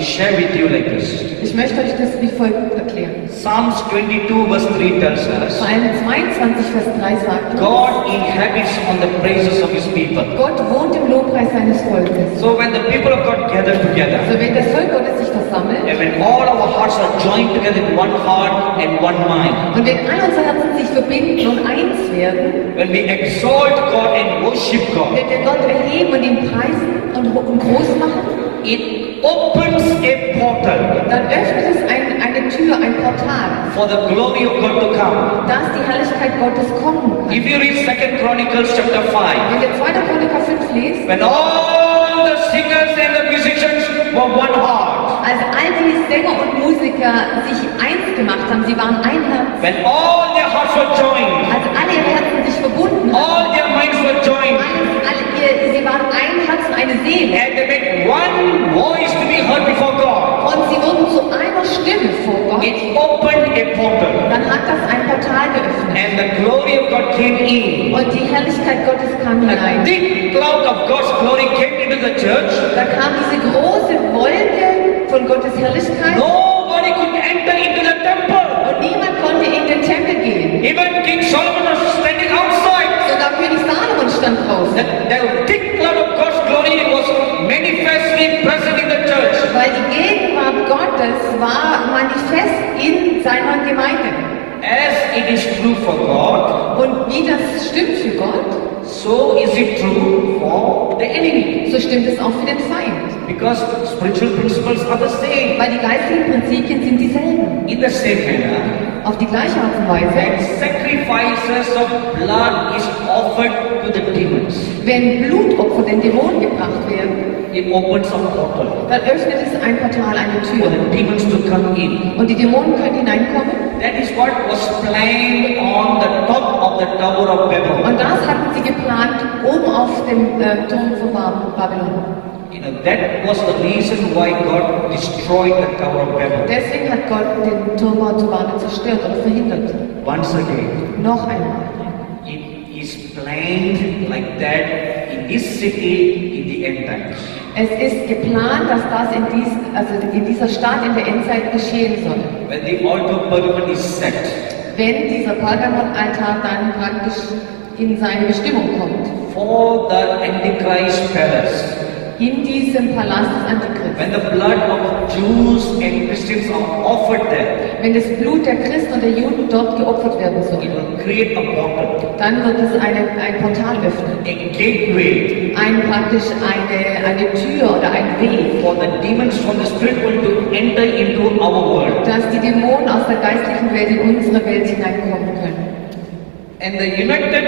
share with you like this. Ich möchte euch das wie folgt erklären. Psalms 22 verse 3 tells us, Psalm 22, Vers 3 sagt, God inhabits on the praises of his people. Gott wohnt im Lobpreis seines Volkes. So when the people of God gather together, Also wenn das Volk Gottes sich versammelt and when all our hearts are joined together in one heart and one mind, und wenn all unsere Herzen sich verbinden und eins werden, when we exalt God and worship God, wenn wir Gott erheben und ihn preisen und groß machen, it opens a portal dann öffnet es eine Tür, ein Portal, for the glory of God to come. dass die Herrlichkeit Gottes kommen kann. If you read 2 Chronicles chapter 5, Wenn ihr 2. Chroniker 5 lest, when all the singers and the musicians were one heart, als all die Sänger und Musiker sich eins gemacht haben, sie waren ein Herz, when all their hearts were joined, als alle ihre Herzen sich verbunden haben, all their minds were joined, sie waren ein Herz und eine Seele and they made one voice to be heard before God. und sie wurden Stimme vor Gott, it opened a portal. dann hat das ein Portal geöffnet. And the glory of God came in. Und die Herrlichkeit Gottes kam A hinein. thick cloud of God's glory came into the church. Da kam diese große Wolke von Gottes Herrlichkeit Nobody could enter into the temple. und niemand konnte in den Tempel gehen. Even King Solomon was standing outside. Sogar König Salomon stand draußen. The thick cloud of God's glory was manifestly present in the church. Weil die Gegenwart Gottes war manifest in seiner Gemeinde. As it is true for God, Und wie das stimmt für Gott, so is it true for the enemy. so stimmt es auch für den Feind. Because spiritual principles are the same. Weil die geistigen Prinzipien sind dieselben. In the same manner, Auf die gleiche Art und Weise, when sacrifices of blood is offered to the demons, wenn Blutopfer den Dämonen gebracht werden, it opens a portal dann öffnet es ein Portal, eine for Tür. the demons to come in. Und die Dämonen können hineinkommen. That is what was planned on the top of the Tower of Babel. Und das hatten sie geplant oben auf dem Turm von Babylon. You know, that was the reason why God destroyed the Tower of Babel. Deswegen hat Gott den Turmbau zu Babel zerstört oder verhindert. Once again, Noch einmal. it is planned like that in this city in the end times. Es ist geplant, dass das in dieser Stadt in der Endzeit geschehen soll. When the altar of Pergamon is set, Wenn dieser Pergamon-Altar dann praktisch in seine Bestimmung kommt. for the Antichrist palace, In diesem Palast des Antichrist. when the blood of Jews and Christians are offered there, Wenn das Blut der Christen und der Juden dort geopfert werden it soll, will create a portal, dann wird es ein Portal öffnen. a gateway Praktisch eine Tür oder ein Weg, for the demons from the spirit world to enter into our world. dass die Dämonen aus der geistlichen Welt in unsere Welt hineinkommen können. And the United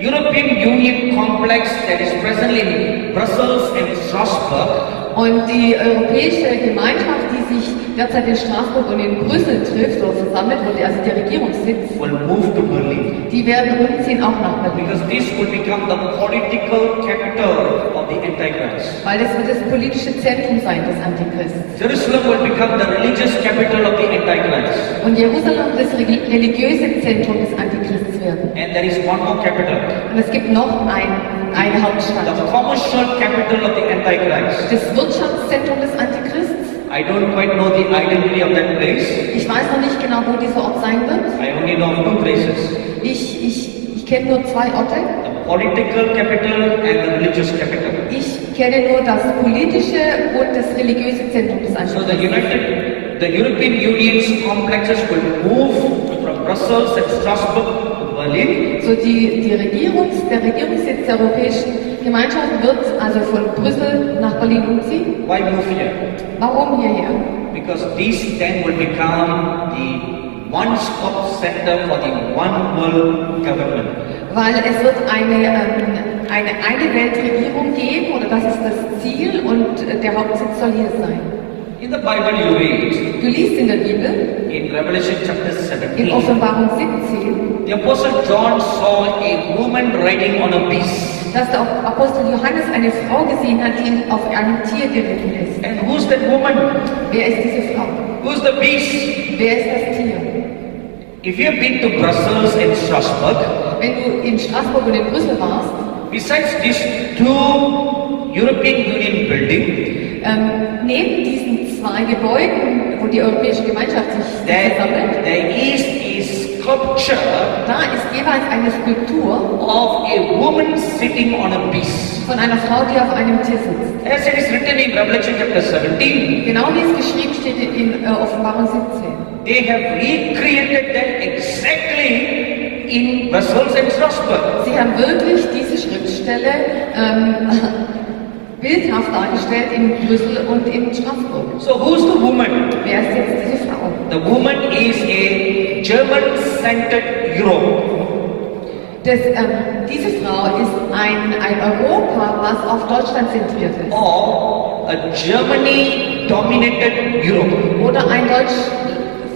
European Union complex that is presently in Brussels and Strasbourg Und die europäische Gemeinschaft, die sich derzeit in Straßburg und in Brüssel trifft oder versammelt, wo also der Regierungssitz, will move to Berlin, die werden umziehen auch nach Berlin. because this will become the political capital of the Antichrist. Weil das wird das politische Zentrum sein des Antichristen. Jerusalem will become the religious capital of the Antichrist. Und Jerusalem wird das religiöse Zentrum des Antichristen werden. And there is one more capital, Und es gibt noch eine Hauptstadt. the commercial capital of the Antichrist. Das Wirtschaftszentrum des Antichrists. I don't quite know the identity of that place. Ich weiß noch nicht genau, wo dieser Ort sein wird. I only know of two places, Ich kenne nur zwei Orte. the political capital and the religious capital. Ich kenne nur das politische und das religiöse Zentrum des So Antichrists. the European Union's complexes will move from Brussels and Strasbourg to Berlin. So der Regierungssitz der Europäischen Gemeinschaft wird also von Brüssel nach Berlin umziehen. Why move here? Warum hierher? Because these then will become the one-stop center for the one world government. Weil es wird eine Weltregierung geben, oder das ist das Ziel, und der Hauptsitz soll hier sein. In the Bible you read, Du liest in der Bibel, in Revelation chapter in 17, Offenbarung 17, the Apostle John saw a woman riding on a beast. dass der Apostel Johannes eine Frau gesehen hat, die auf einem Tier geritten ist. And who's that woman? Wer ist diese Frau? Who's the beast? Wer ist das Tier? If you have been to Brussels and Strasbourg, Wenn du in Straßburg und in Brüssel warst, besides these two European Union buildings, neben diesen zwei Gebäuden, wo die Europäische Gemeinschaft sich versammelt, there is a sculpture da ist jeweils eine Skulptur of a woman sitting on a beast. von einer Frau, die auf einem Tier sitzt. As it is written in Revelation chapter 17, Genau wie es geschrieben steht in Offenbarung 17. they have recreated that exactly in Brussels and Strasbourg. Sie haben wirklich diese Schriftstelle bildhaft dargestellt in Brüssel und in Straßburg. So who's the woman? Wer ist jetzt diese Frau? The woman is a German-centered Europe. Diese Frau ist ein Europa, was auf Deutschland zentriert ist. Or a Germany-dominated Europe. Oder ein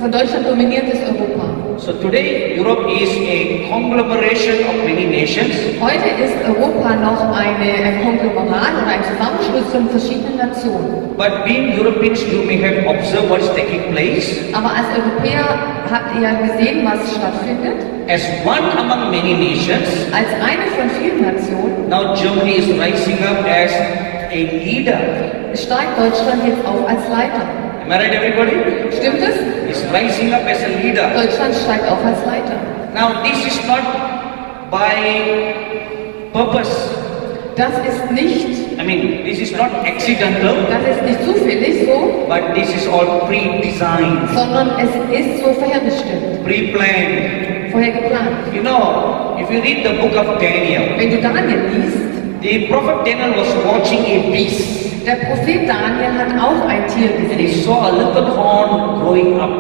von Deutschland dominiertes Europa. So today Europe is a conglomeration of many nations. Heute ist Europa noch ein Konglomerat oder ein Zusammenschluss von verschiedenen Nationen. But being Europeans, you may have observed what is taking place. Aber als Europäer habt ihr ja gesehen, was stattfindet. As one among many nations, Als eine von vielen Nationen now Germany is rising up as a leader. steigt Deutschland jetzt auf als Leiter. Am I right, everybody? Stimmt es? It's rising up as a leader. Deutschland steigt auf als Leiter. Now this is not by purpose. Das ist nicht, This is not accidental, das ist nicht zufällig so, but this is all pre-designed, sondern es ist so vorherbestimmt, pre-planned. vorher geplant. You know, if you read the book of Daniel, Wenn du Daniel liest, the prophet Daniel was watching a beast. der Prophet Daniel hat auch ein Tier And he gesehen. saw a little horn growing up.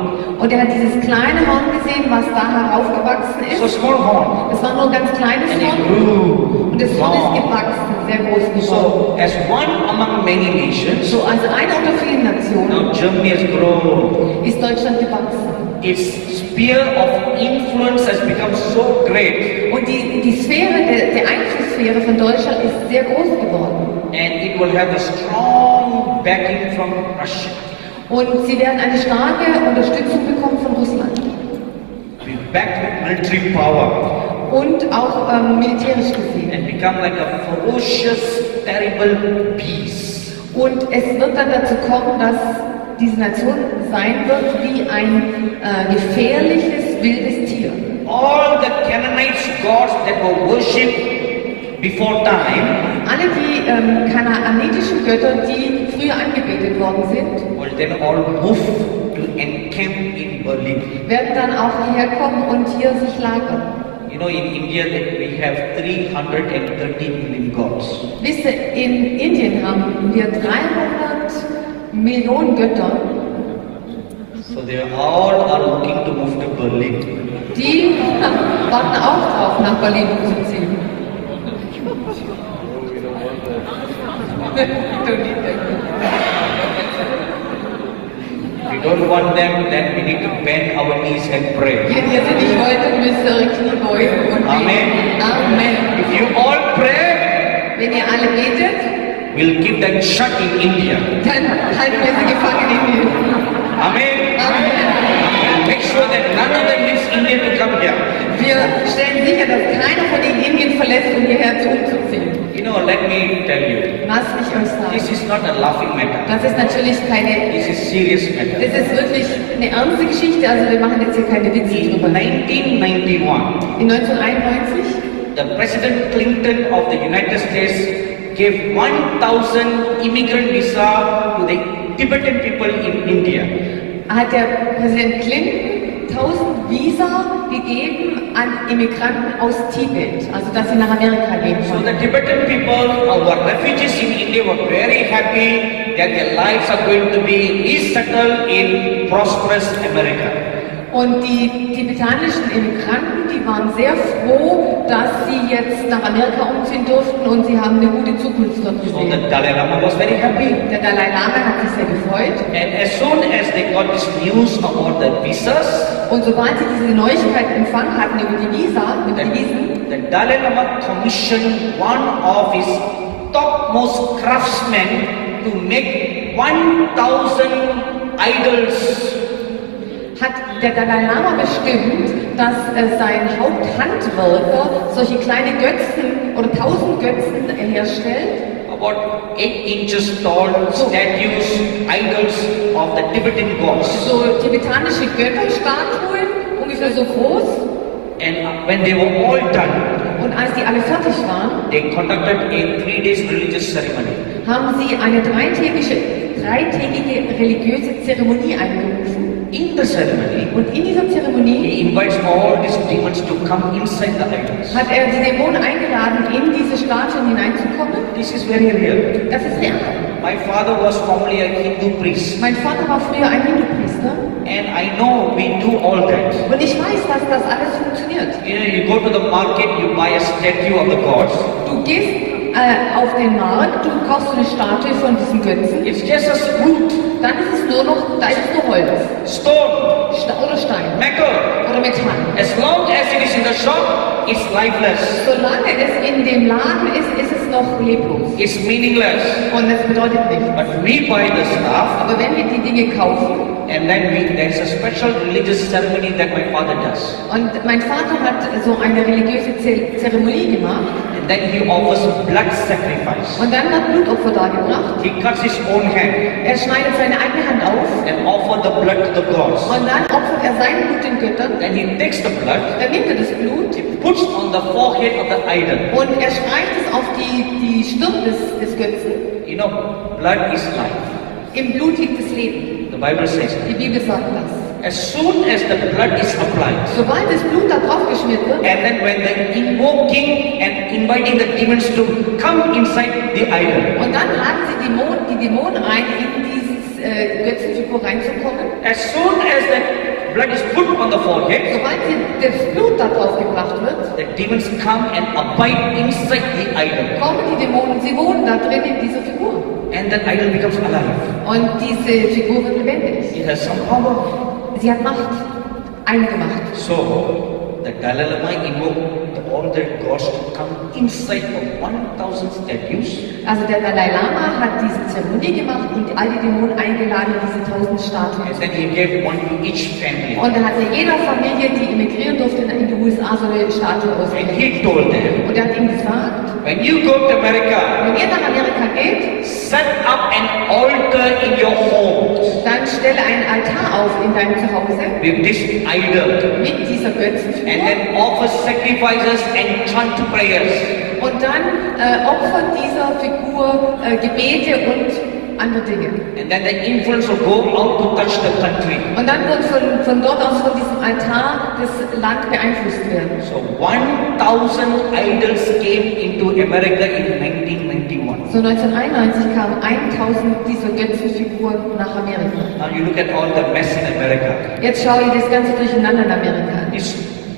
Und er hat dieses kleine Horn gesehen, was da heraufgewachsen So ist. small horn. Es war nur ein ganz kleines And it Horn grew und das Horn ist long. gewachsen, sehr groß geworden. So as one among many nations, So als eine unter vielen Nationen now Germany has grown. ist Deutschland gewachsen. Its sphere of influence has become so great, Und die Sphäre, der Einflusssphäre von Deutschland ist sehr groß geworden. and it will have a strong backing from Russia. Und sie werden eine starke Unterstützung bekommen von Russland. Be backed with military power Und auch militärisch gesehen. and become like a ferocious, terrible beast. Und es wird dann dazu kommen, dass diese Nation sein wird wie ein gefährliches, wildes Tier. All the Canaanites gods that were worshipped before time Alle die kanaanitischen Götter, die früher angebetet worden sind, will then all move to encamp in Berlin. werden dann auch hierher kommen und hier sich lagern. You know, in India that we have 330 million gods. Wisst ihr, in Indien haben wir 300 Millionen Götter, So they all are looking to move to Berlin. die warten auch drauf, nach Berlin umzuziehen. If we don't want them, then we need to bend our knees and pray. Wenn ihr sie nicht wollt, dann müsst ihr eure Knie beugen und Amen. beten. Amen. If you all pray, Wenn ihr alle betet, we'll keep them shut in India. dann halten wir sie gefangen in Indien. Amen. Amen. Make sure that none of them leaves India to come here. Wir stellen sicher, dass keiner von ihnen Indien verlässt, um hierher umzuziehen. You know, let me tell you, Lass mich euch this sagen. is not a laughing matter. Das ist natürlich keine, This is serious matter. das ist wirklich eine ernste Geschichte, also wir machen jetzt hier keine Witze In drüber. 1991, In 1991 the President Clinton of the United States gave 1,000 immigrant visa to the Tibetan people in India. hat der Präsident Clinton 1000 Visa gegeben an Immigranten aus Tibet, also dass sie nach Amerika gehen So können. the Tibetan people, our refugees in India, were very happy that their lives are going to be resettled in prosperous America. Und die tibetanischen Immigranten, die waren sehr froh, dass sie jetzt nach Amerika umziehen durften und sie haben eine gute Zukunft dort So gesehen. the Dalai Lama was very happy. Der Dalai Lama hat sich sehr gefreut And as soon as they got this news about the visas, und sobald sie diese Neuigkeit empfangen hatten über die Visen, the Dalai Lama commissioned one of his topmost craftsmen to make 1,000 idols. hat der Dalai Lama bestimmt, dass sein Haupthandwerker solche kleine Götzen oder 1000 Götzen herstellt. About 8 inches tall statues, idols of the Tibetan gods. So tibetanische Götterstatuen, ungefähr so groß. And when they were all done, Und als die alle fertig waren, they conducted a 3 days religious ceremony. haben sie eine dreitägige religiöse Zeremonie einberufen. In the ceremony, Und in dieser Zeremonie he invites all these demons to come inside the idols. hat er die Dämonen eingeladen, in diese Statuen hineinzukommen. This is very real. Das ist real. My father was formerly a Hindu priest, Mein Vater war früher ein Hindu-Priester and I know we do all that. und ich weiß, dass das alles funktioniert. You know, you go to the market, you buy a statue of the gods, Du gehst auf den Markt, du kaufst eine Statue von diesem Götzen, It's just a wood, dann ist es nur noch, da ist es nur Holz. stone, Oder Stein. metal. Oder Metall. As long as it is in the shop, it's lifeless. Solange es in dem Laden ist, ist es noch leblos. It's meaningless. Und das bedeutet nichts. But we buy the stuff, Aber wenn wir die Dinge kaufen, and then there's a special religious ceremony that my father does. und mein Vater hat so eine religiöse Zeremonie gemacht, And then he offers blood sacrifice. und dann hat Blutopfer dargebracht. He cuts his own hand Er schneidet seine eigene Hand auf, and offers the blood to the gods. und dann opfert er sein Blut den Göttern. Then he takes the blood, Dann nimmt er das Blut puts on the forehead of the idol. und er streicht es auf die Stirn des Götzen. You know, blood is life. Im Blut liegt das Leben. The Bible says. Die Bibel sagt das. As soon as the blood is applied, Sobald das Blut da drauf geschmiert wird, and then when the invoking and inviting the demons to come inside the idol, und dann laden sie die Dämonen ein, in dieses Götzenfigur reinzukommen. as soon as the blood is put on the forehead, Sobald das Blut da drauf gebracht wird, the demons come and abide inside the idol, kommen die Dämonen, sie wohnen da drin in dieser Figur. and that idol becomes alive. Und diese Figur wird lebendig. It has some power. Sie hat Macht, eingemacht. So, the Dalai Lama invoked all the gods to come inside of 1,000 statues, Also der Dalai Lama hat diese Zeremonie gemacht und all die Dämonen eingeladen in diese 1000 Statuen. and then he gave one to each family. Und er hatte jeder Familie, die emigrieren durfte in die USA, so eine Statue And ausgegeben. he told them, Und er hat ihnen gesagt, when you go to America, wenn ihr nach Amerika geht, set up an altar in your home dann stelle einen Altar auf in deinem Zuhause with this idol, mit dieser and Götzenfigur then offer sacrifices and chant prayers. und dann opfert dieser Figur Gebete und andere Dinge. And then the influence will go out to touch the country. Und dann wird von dort aus, von diesem Altar, das Land beeinflusst werden. So 1,000 idols came into America in 1991. So 1991 kamen 1000 dieser Götzenfiguren nach Amerika. Now you look at all the mess in America. Jetzt schaue ich das ganze Durcheinander in Amerika an.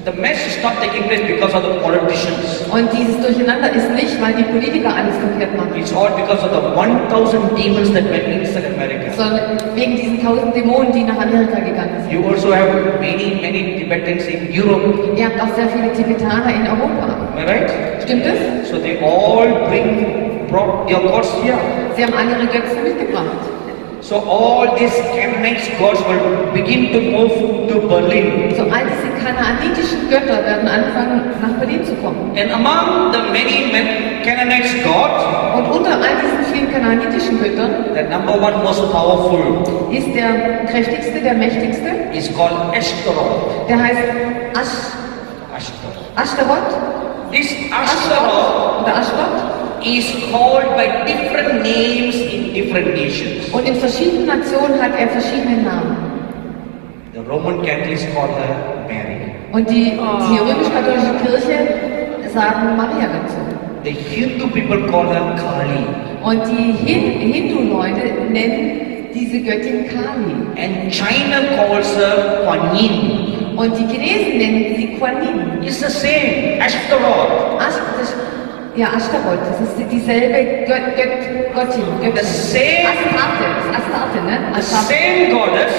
The mess is not taking place because of the politicians. Und dieses Durcheinander ist nicht, weil die Politiker alles verkehrt machen, It's all because of the 1,000 demons that went inside America. sondern wegen diesen 1000 Dämonen, die nach Amerika gegangen sind. You also have many Tibetans in Europe. Ihr habt auch sehr viele Tibetaner in Europa. Am I right? Stimmt es? So they all brought their gods here. Sie haben alle ihre Götzen mitgebracht. So all these Canaanite gods will begin to move to Berlin. So all diese kanaanitischen Götter werden anfangen, nach Berlin zu kommen. And among the many Canaanite gods, Und unter all diesen vielen kanaanitischen Göttern the number one most powerful ist der kräftigste, der mächtigste. is called Ashtaroth. Der heißt Ashtaroth. Ashtaroth. This Ashtaroth Oder Ashtaroth. is called by different names in different nations. Und in verschiedenen Nationen hat er verschiedene Namen. The Roman Catholics call her Mary. Und die römisch-katholische Kirche sagen Maria dazu. The Hindu people call her Kali. Und die Hindu-Leute nennen diese Göttin Kali. And China calls her Kuan Yin. Und die Chinesen nennen sie Kuan Yin. It's the same, Ashtaroth. Ashtaroth, das ist dieselbe Göttin. The same, Astarte, ne? the Astarte. same goddess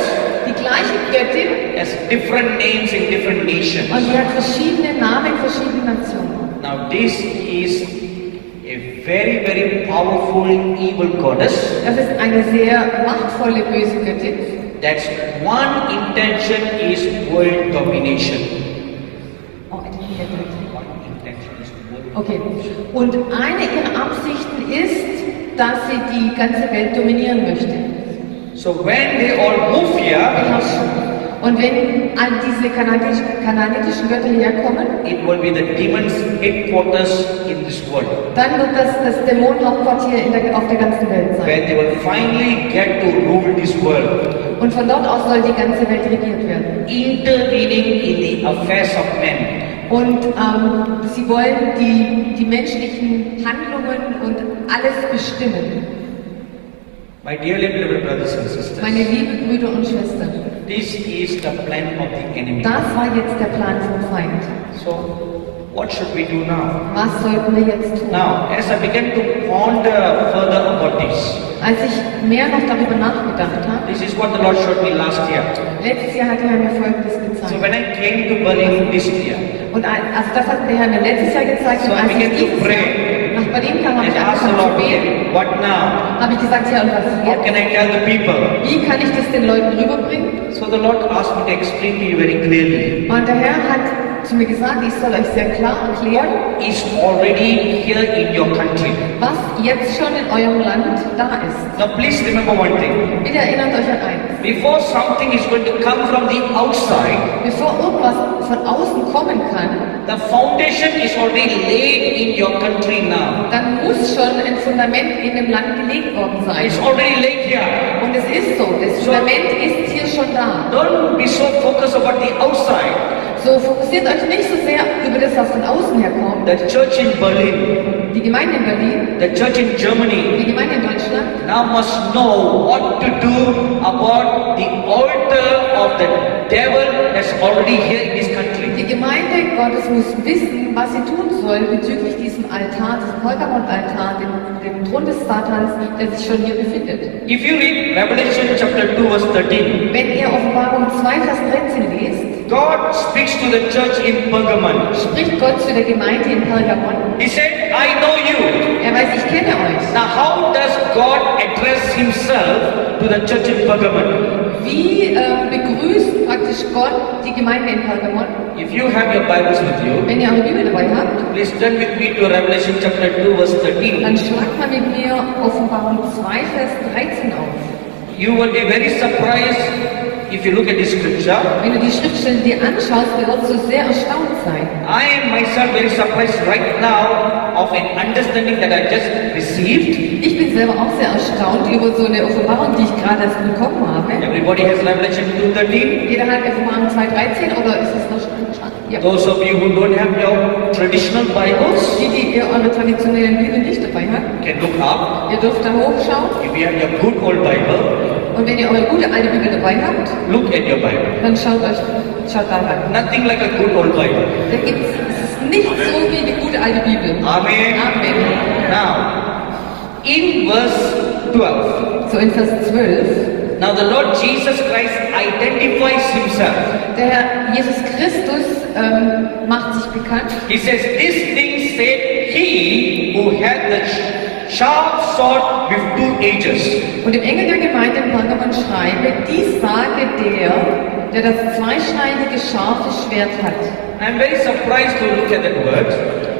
Die gleiche Göttin has different names in different nations. und sie hat verschiedene Namen in verschiedenen Nationen. Now this is a very powerful evil goddess. Das ist eine sehr machtvolle, böse Göttin. That's one intention is world domination. Oh, I didn't hear that. One intention is world Okay. Und eine ihrer Absichten ist, dass sie die ganze Welt dominieren möchte. So when they all move here, Beherrschen. Und wenn all diese kanaanitischen Götter herkommen, it will be the demons' headquarters in this world, dann wird das Dämonenhauptquartier auf der ganzen Welt sein. where they will finally get to rule this world, Und von dort aus soll die ganze Welt regiert werden. intervening in the affairs of men. Und sie wollen die menschlichen Handlungen und alles bestimmen. My dearly beloved brothers and sisters, Meine lieben Brüder und Schwestern, this is the plan of the enemy. das war jetzt der Plan vom Feind. So What should we do now? Was sollten wir jetzt tun? Now, as I began to ponder further about this, Als ich mehr noch darüber nachgedacht habe, this is what the Lord showed me last year. letztes Jahr hat der Herr mir Folgendes So gezeigt. when I came to Berlin this year, Und also das hat der Herr mir letztes Jahr gezeigt. So Und als I ich began to dieses pray. Jahr nach Berlin kam, habe and ich asked the angefangen zu Lord, beten. okay, what now? Habe ich gesagt, ja, und was How jetzt? can I tell the people? Wie kann ich das den Leuten rüberbringen? So the Lord asked me to explain to you very clearly. Und der Herr hat zu mir gesagt, ich soll euch sehr klar erklären, Is already here in your country. was jetzt schon in eurem Land da ist. Now please remember one thing. Bitte erinnert euch an eins. Before something is going to come from the outside, Bevor irgendwas von außen kommen kann, the foundation is already laid in your country now. dann muss schon ein Fundament in dem Land gelegt worden sein. It's already laid here. Und es ist so, das Fundament ist hier schon da. Don't be so focused about the outside. So fokussiert euch nicht so sehr über das, was von außen herkommt. The church in Berlin, Die Gemeinde in Berlin, the church in Germany, die Gemeinde in Deutschland, now must know what to do about the altar of the devil that's already here in this country. die Gemeinde Gottes muss wissen, was sie tun soll bezüglich diesem Altar, diesem Pergamon-Altar, dem Thron des Satans, der sich schon hier befindet. If you read Revelation chapter 2 verse 13, Wenn ihr Offenbarung 2, Vers 13 lest, God speaks to the church in Pergamon. spricht Gott zu der Gemeinde in Pergamon. He said, I know you. Er weiß, ich kenne euch. Now how does God address himself to the church in Pergamon? Wie begrüßt praktisch Gott die Gemeinde in Pergamon? If you have your Bibles with you, Wenn ihr eure Bibel dabei habt, please turn with me to Revelation chapter 2 verse 13. dann schlagt mal mit mir Offenbarung 2, Vers 13 auf. You will be very surprised if you look at this scripture. Wenn du die Schriftstellen dir anschaust, wirst du sehr erstaunt sein. I am myself very surprised right now of an understanding that I just received. Ich bin selber auch sehr erstaunt über so eine Offenbarung, die ich gerade erst bekommen habe. Everybody has Revelation 2:13. Jeder hat Offenbarung 2,13 oder ist es noch schon? Ja. Those of you who don't have your traditional Bibles Die ihr eure traditionellen Bibel nicht dabei habt, can look up. ihr dürft da hochschauen. If you have your good old Bible, Und wenn ihr eure gute alte Bibel dabei habt, look at your Bible. dann schaut da rein. Nothing like a good old Bible. Es ist nicht so wie die gute alte Bibel. Amen. Amen. Now, in verse 12, So in Vers 12, now the Lord Jesus Christ identifies himself. der Herr Jesus Christus macht sich bekannt. He says, this thing said he who had the sharp sword with two edges. Und dem Engel der Gemeinde in Pergamon schreibe, dies sage der das zweischneidige scharfe Schwert hat. I'm very surprised to look at that word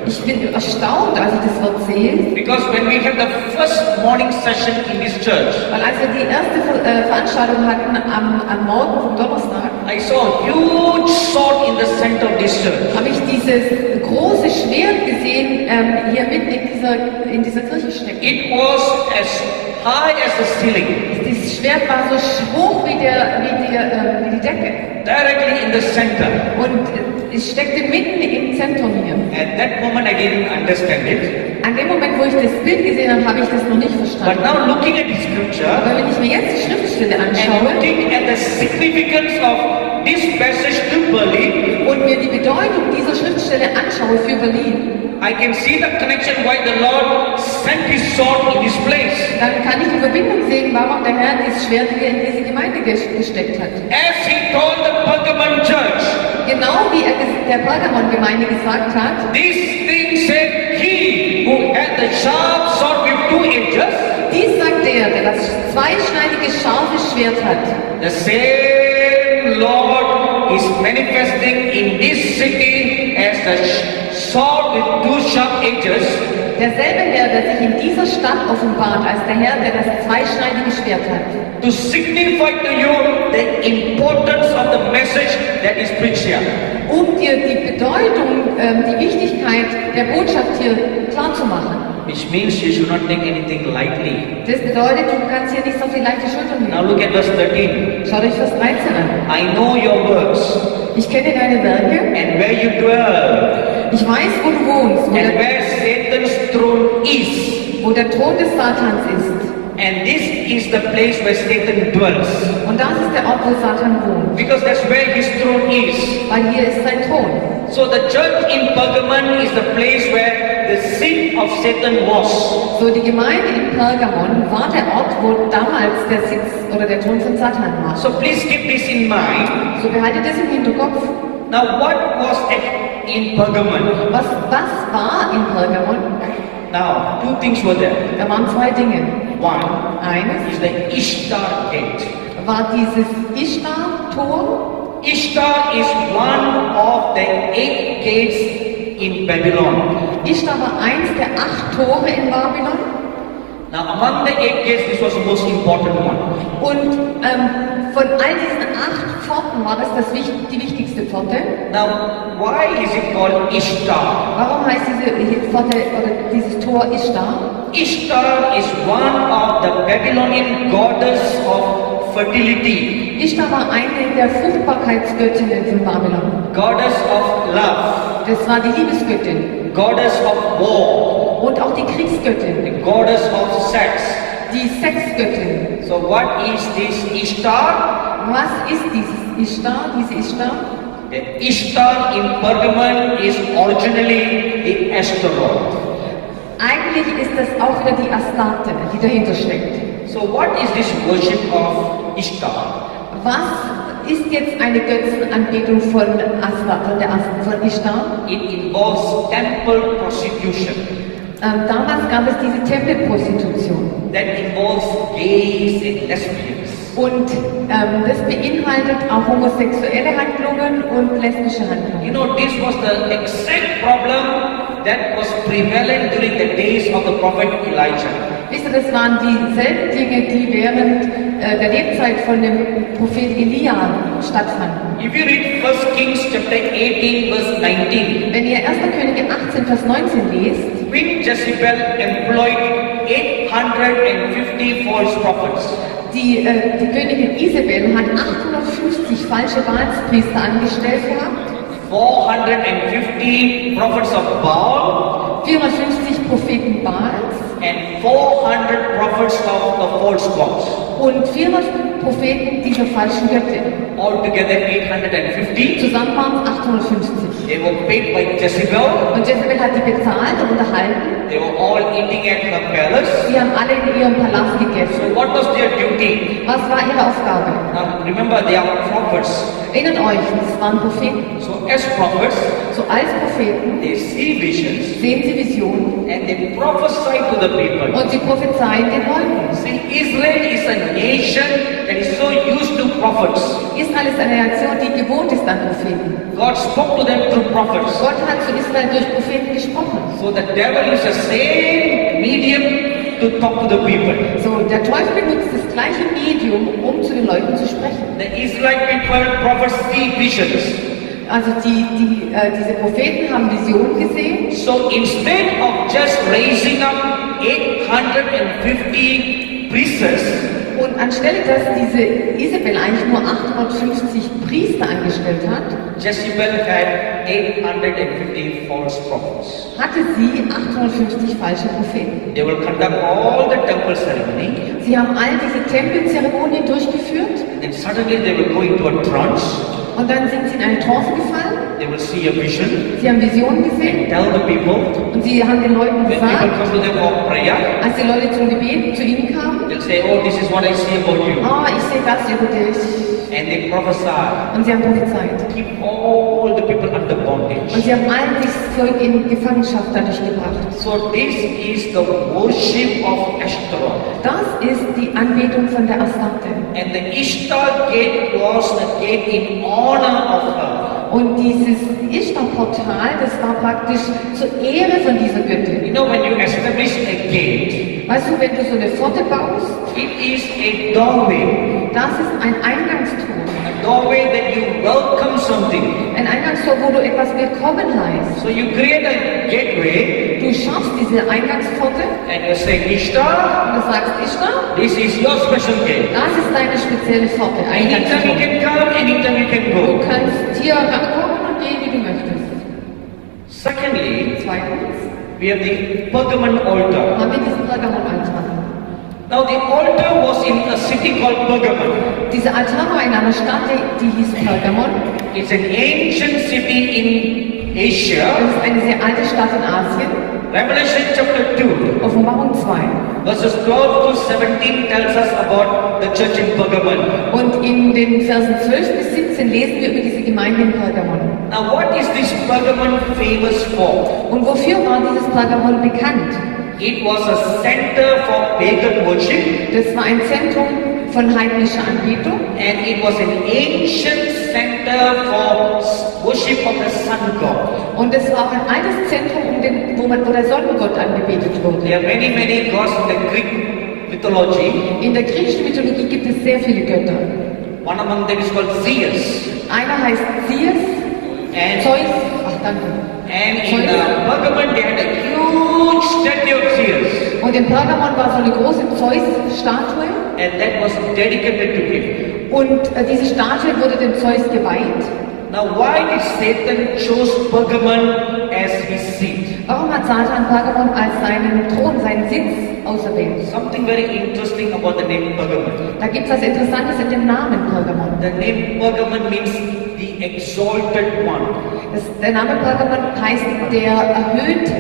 Ich bin erstaunt, als ich das Wort sehe, because when we had the first morning session in this church, weil als wir die erste Veranstaltung hatten am Morgen vom Donnerstag, I saw a huge sword in the center of this church. habe ich dieses große Schwert gesehen, hier mitten in dieser Kirche stecken. It was as high as the ceiling, Dieses Schwert war so hoch wie die Decke. directly in the center. Und es steckte mitten im Zentrum hier. At that moment, I didn't understand it. An dem Moment, wo ich das Bild gesehen habe, habe ich das noch nicht But verstanden. now, looking at the scripture Aber wenn ich mir jetzt die Schriftstelle and anschaue looking at the significance of this passage to Berlin, und mir die Bedeutung dieser Schriftstelle anschaue für Berlin, I can see the connection why the Lord sent His sword in this place. dann kann ich die Verbindung sehen, warum der Herr dieses Schwert hier in diese Gemeinde gesteckt hat. As He told the Pergamon church, Genau wie er der Pergamon-Gemeinde gesagt hat, this thing said He who had the sharp sword with two edges, dies sagt der das zweischneidige scharfe Schwert hat. the same Lord is manifesting in this city as the sword with two sharp edges. Derselbe Herr, der sich in dieser Stadt offenbart, als der Herr, der das zweischneidige Schwert hat. To signify to you the importance of the message that is preached here. Um dir die Bedeutung, die Wichtigkeit der Botschaft hier klar zu machen. Which means you should not take anything lightly. Das bedeutet, du kannst hier nicht so viel leichte Schultern Now nehmen. look at verse 13. Schaut euch Vers 13 an. I know your works Ich kenne deine Werke. and where you dwell Ich weiß, wo du wohnst, and where Satan's throne is. wo der Thron des Satans ist. And this is the place where Satan dwells. Und das ist der Ort, wo Satan wohnt. Because that's where his throne is. Weil hier ist sein Thron. So the church in Pergamon is the place where the seat of Satan was. So, die Gemeinde in Pergamon war der Ort, wo damals der Sitz oder der Thron von Satan war. So please keep this in mind. So behaltet das im Hinterkopf. Now what was in Pergamon? Was war in Pergamon? Now two things were there. Da waren zwei Dinge. One Eines is the Ishtar gate. war dieses Ishtar-Tor. Ishtar is one of the 8 gates in Babylon. Ishtar war eins der 8 Tore in Babylon. Now among the 8 gates, this was the most important one. Und von all diesen 8 Pforten war das die wichtigste Pforte. Now why is it called Ishtar? Warum heißt diese Pforte oder dieses Tor Ishtar? Ishtar is one of the Babylonian goddess of fertility. Ishtar war eine der Fruchtbarkeitsgöttinnen von Babylon. Goddess of love, Das war die Liebesgöttin goddess of war, und auch die Kriegsgöttin, the goddess of sex. die Sexgöttin. So what is this Ishtar? Was ist dieses Ishtar, diese Ishtar? The Ishtar in Pergamon is originally the Astaroth. Eigentlich ist das auch wieder die Astarte, die dahinter steckt. So what is this worship of Ishtar? Was ist jetzt eine Götzenanbetung von Astarte, von Ishtar? It involves temple prostitution. Damals gab es diese Tempelprostitution. That involves gays and lesbians. Und das beinhaltet auch homosexuelle Handlungen und lesbische Handlungen. You know, this was the exact problem that was prevalent during the days of the prophet Elijah. Wisst ihr, das waren dieselben Dinge, die während der Lebzeit von dem Prophet Elia stattfanden. If you read 1 Kings chapter 18 verse 19, Wenn ihr 1. Könige 18, Vers 19 lest, Queen Jezebel employed 850 false prophets. die Königin Isabel hat 850 falsche Baalspriester angestellt gehabt, 450 prophets of Baal 450 Propheten Baals and 400 prophets of the false gods. und 400 Propheten dieser falschen Göttin. Altogether 850. Zusammen waren es 850. They were paid by Jezebel. Und Jezebel hat die bezahlt und unterhalten. They were all eating at her palace. Sie haben alle in ihrem Palast gegessen. So what was their duty? Was war ihre Aufgabe? Now remember, they are prophets. Erinnert euch, das waren Propheten. So as prophets, So als Propheten they see visions sehen sie Visionen and they prophesy to the people. und sie prophezeien den Leuten. See, Israel is a nation that is so used to prophets. Israel ist eine Nation, die gewohnt ist an Propheten. God spoke to them through prophets. Gott hat zu Israel durch Propheten gesprochen. So the devil uses the same medium to talk to the people. So, der Teufel benutzt das gleiche Medium, um zu den Leuten zu sprechen. The Israelite people prophets see visions. Also diese Propheten haben Visionen gesehen. So instead of just raising up 850 priests, Und anstelle, dass diese Isabel eigentlich nur 850 Priester angestellt hat, Jezebel had 850 false prophets. hatte sie 850 falsche Propheten. They will conduct all the temple ceremony, Sie haben all diese Tempelzeremonien durchgeführt and suddenly they will go into a trance. und dann sind sie in eine Trance gefallen. They will see a vision, Sie haben Visionen gesehen tell the people. und sie haben den Leuten When people gesagt, come to them for prayer, als die Leute zum Gebet zu ihnen kamen, they'll say, "Oh, this is what I see about you," ich sehe das über dich. and they prophesy. Und sie haben prophezeit. Keep all the people under Und bondage. sie haben all dieses Volk in Gefangenschaft dadurch gebracht. So this is the worship of Ashtaroth. Das ist die Anbetung von der Astarte. And the Ishtar gate was a gate in honor of her. Und dieses Ishtar-Portal, das war praktisch zur Ehre von dieser Göttin. You know, when you establish a gate, Weißt du, wenn du so eine Pforte baust, it is a doorway. das ist ein Eingangstor. A doorway that you welcome something. Ein Eingangstor, wo du etwas willkommen heißt. So you create a gateway Du schaffst diese Eingangspforte and you say, Ishtar, und du sagst, Ishtar, this is your special gate. das ist deine spezielle Pforte, Anytime you Eingangspforte. can come, anytime you can Du go. kannst hier rankommen und gehen, wie du möchtest. Secondly, Zweitens we have the Pergamon altar. haben wir diesen Pergamonaltar. Now the altar was in a city called Pergamon. Dieser Altar war in einer Stadt, die hieß Pergamon. It's an ancient city in Asia. Das ist eine sehr alte Stadt in Asien. Revelation chapter 2, Offenbarung 2. verses 12 to 17 tells us about the church in Pergamon. Und in den Versen 12 bis 17 lesen wir über diese Gemeinde in Pergamon. Now, what is this Pergamon famous for? Und wofür war dieses Pergamon bekannt? It was a center for pagan worship, Das war ein Zentrum von heidnischer Anbetung and it was an ancient center for worship of the sun god. und es war auch ein altes Zentrum, wo der Sonnengott angebetet wurde. There are many gods in the Greek mythology. In der griechischen Mythologie gibt es sehr viele Götter. One among them is called Zeus. Einer heißt Zeus, And, Zeus, ach danke, and in Pergamon they had a huge statue of Zeus. und in Pergamon war so eine große Zeus-Statue And that was dedicated to him. und diese Statue wurde dem Zeus geweiht. Now, why did Satan choose Pergamon as his seat? Warum hat Satan Pergamon als seinen Thron, seinen Sitz auserwählt? Something very interesting about the name Pergamon. Da gibt es was Interessantes in dem Namen Pergamon. The name Pergamon means the exalted one. Der Name Pergamon heißt der Erhöhte.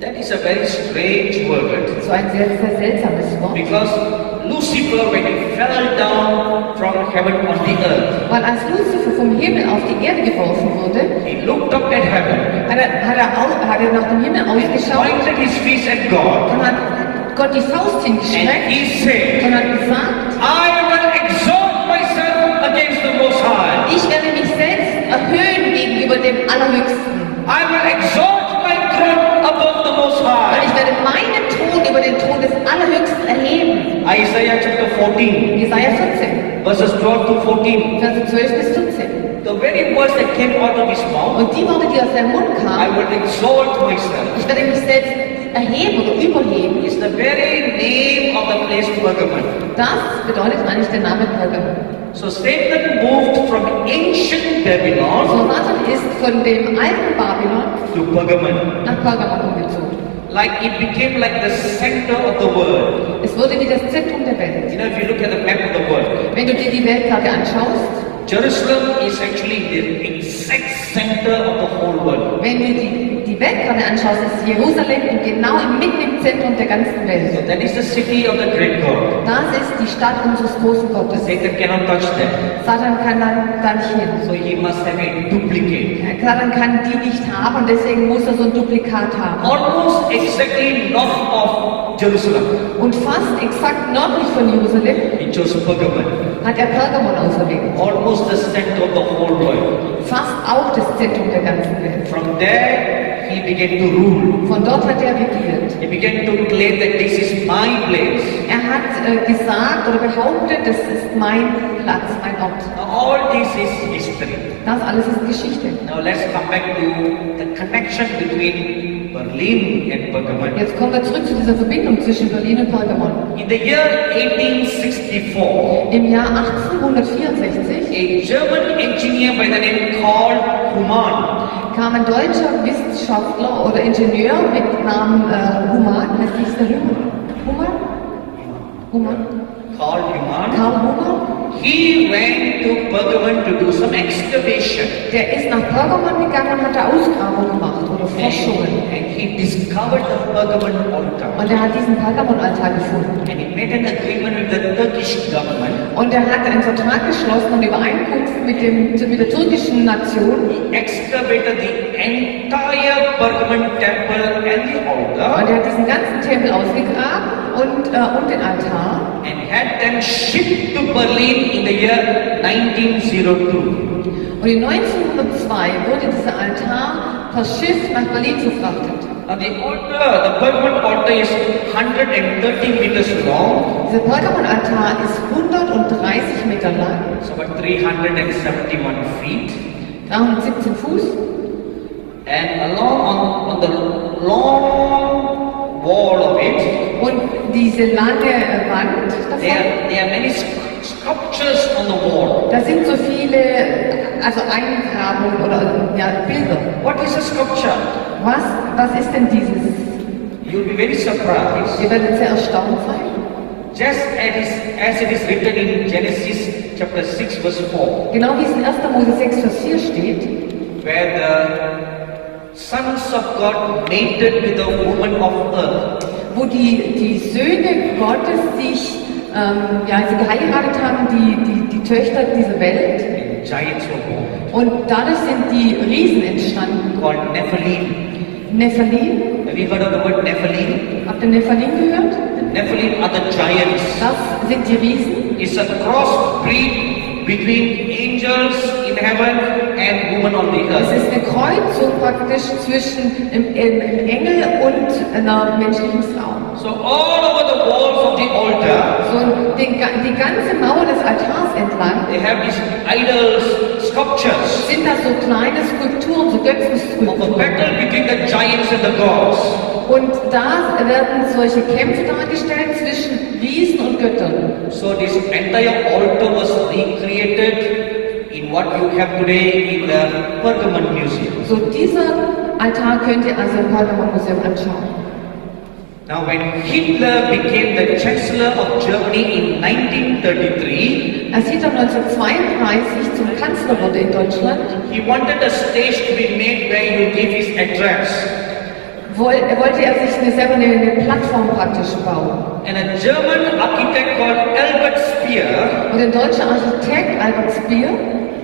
That is a very strange word. So ein sehr, sehr seltsames Wort. Because Lucifer, when he fell down from heaven on the earth, Weil als Luzifer vom Himmel auf die Erde geworfen wurde, he looked up at heaven hat er nach dem Himmel and ausgeschaut pointed his fist at God. und hat Gott die Faust And hingestreckt he said, und hat gesagt, I will exalt myself against the Most High. ich werde mich selbst erhöhen gegenüber dem Allerhöchsten. I will exalt my throne above the Most Und High. ich werde meinen Thron über den Thron des Allerhöchsten erheben. Isaiah chapter 14, Jesaja 14, verses 12 to 14. Verse 12 bis 14. The very words that came out of his mouth, Und die Worte, die aus seinem Mund I kamen, will exalt myself, ich werde mich selbst erheben oder überheben, is the very name of the place Pergamon. das bedeutet eigentlich der Name Pergamon. So Satan moved from ancient So Babylon Satan ist von dem alten Babylon to Pergamon. nach Pergamon umgezogen. Like it became like the center of the world. Es wurde wie das Zentrum der Welt. You know, if you look at the map of the world, Wenn du dir die Weltkarte anschaust, Jerusalem is actually the exact center of the whole world. wenn du die Weltkarte anschaust, ist Jerusalem genau mitten im Zentrum der ganzen So Welt. that is the city of the great God. Das ist die Stadt unseres großen Gottes. Satan cannot touch that. Satan kann dann da nicht hin. So he must have a duplicate. Satan kann die nicht haben und deswegen muss er so ein Duplikat haben. Almost exactly north of Jerusalem. Und fast exakt nördlich von Jerusalem He chose Pergamon. hat er Pergamon auserwählt. Almost the center of the whole world. Fast auch das Zentrum der ganzen Welt. From there, he began to rule. Von dort hat er regiert. He began to claim that this is my place. Er hat gesagt oder behauptet, das ist mein Platz, mein Ort. Now, all this is history. Das alles ist Geschichte. Now, let's come back to the connection between Berlin and Pergamon. Jetzt kommen wir zurück zu dieser Verbindung zwischen Berlin und Pergamon. In the year 1864, Im Jahr 1864 a German engineer by the name Karl Humann kam ein deutscher Wissenschaftler oder Ingenieur mit Namen Humann, heißt nicht der Humann? Humann? Karl Humann. Karl Humann? He went to Pergamon to do some excavation. Der ist nach Pergamon gegangen und hat da Ausgrabungen gemacht oder Forschungen. And he discovered the Pergamon altar. Und er hat diesen Pergamon-Altar gefunden. And he made an agreement with the Turkish government. Und er hat einen Vertrag geschlossen und Übereinkunft mit der türkischen Nation. He excavated the entire Pergamon temple and the altar. Und er hat diesen ganzen Tempel ausgegraben und den Altar. And had them shipped to Berlin in the year 1902. Und in 1902 wurde dieser Altar per Schiff nach Berlin verfrachtet. Now the Pergamon altar is 130 meters long. Dieser Pergamon-Altar ist 130 Meter lang, It's about 371 feet. 317 Fuß. And along on the long wall of it, Und diese lange Wand davon, there are many sculptures on the wall. da sind so viele, also Eingrabungen oder ja, Bilder. What is a sculpture? Was ist denn dieses? You'll be very surprised. Ihr werdet sehr erstaunt sein. Just as it is written in Genesis chapter 6 verse 4, Genau wie es in 1. Mose 6, Vers 4 steht, where sons of God mated with the woman of earth. wo die Söhne Gottes sich, sie geheiratet haben, die Töchter dieser Welt. And giants were born. Und dadurch sind die Riesen entstanden. Called Nephilim. Nephilim. Have you heard of the word Nephilim? Habt ihr Nephilim gehört? The Nephilim are the giants. Das sind die Riesen. It's a crossbreed between angels in heaven and women on the Es earth. ist eine Kreuzung praktisch zwischen einem Engel und einer menschlichen Frau. So all over the walls of the altar, So die ganze Mauer des Altars entlang they have these idols, sculptures sind da so kleine Skulpturen, so of a Götzenskulpturen. battle between the giants and the gods. Und da werden solche Kämpfe dargestellt zwischen Riesen und Göttern. So this entire altar was recreated in what you have today in the Pergamon Museum. So dieser Altar könnt ihr also im Pergamon Museum anschauen. Now when Hitler became the Chancellor of Germany in 1933, Als Hitler 1932 zum Kanzler wurde in Deutschland, he wanted a stage to be made where he would give his address. wollte er sich selber eine Plattform praktisch bauen. And a German architect called Albert Speer Und ein deutscher Architekt, Albert Speer,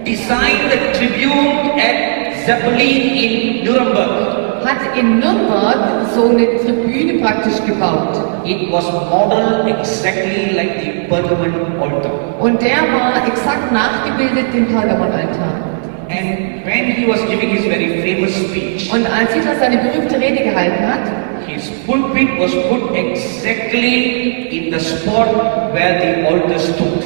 designed the tribune at Zeppelin in Nuremberg. hat in Nürnberg so eine Tribüne praktisch gebaut. It was modeled exactly like the Pergamon altar. Und der war exakt nachgebildet dem Pergamon-Altar. And when he was giving his very famous speech, Und als Hitler seine berühmte Rede gehalten hat, his pulpit was put exactly in the spot where the altar stood.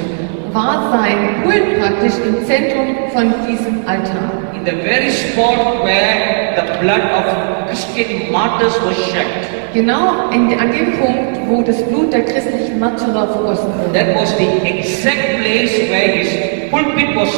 war sein Pult praktisch im Zentrum von diesem Altar. In the very spot where the blood of Christian martyrs was shed. Genau an dem Punkt, wo das Blut der christlichen Märtyrer vergossen wurde. That was the exact place where his pulpit was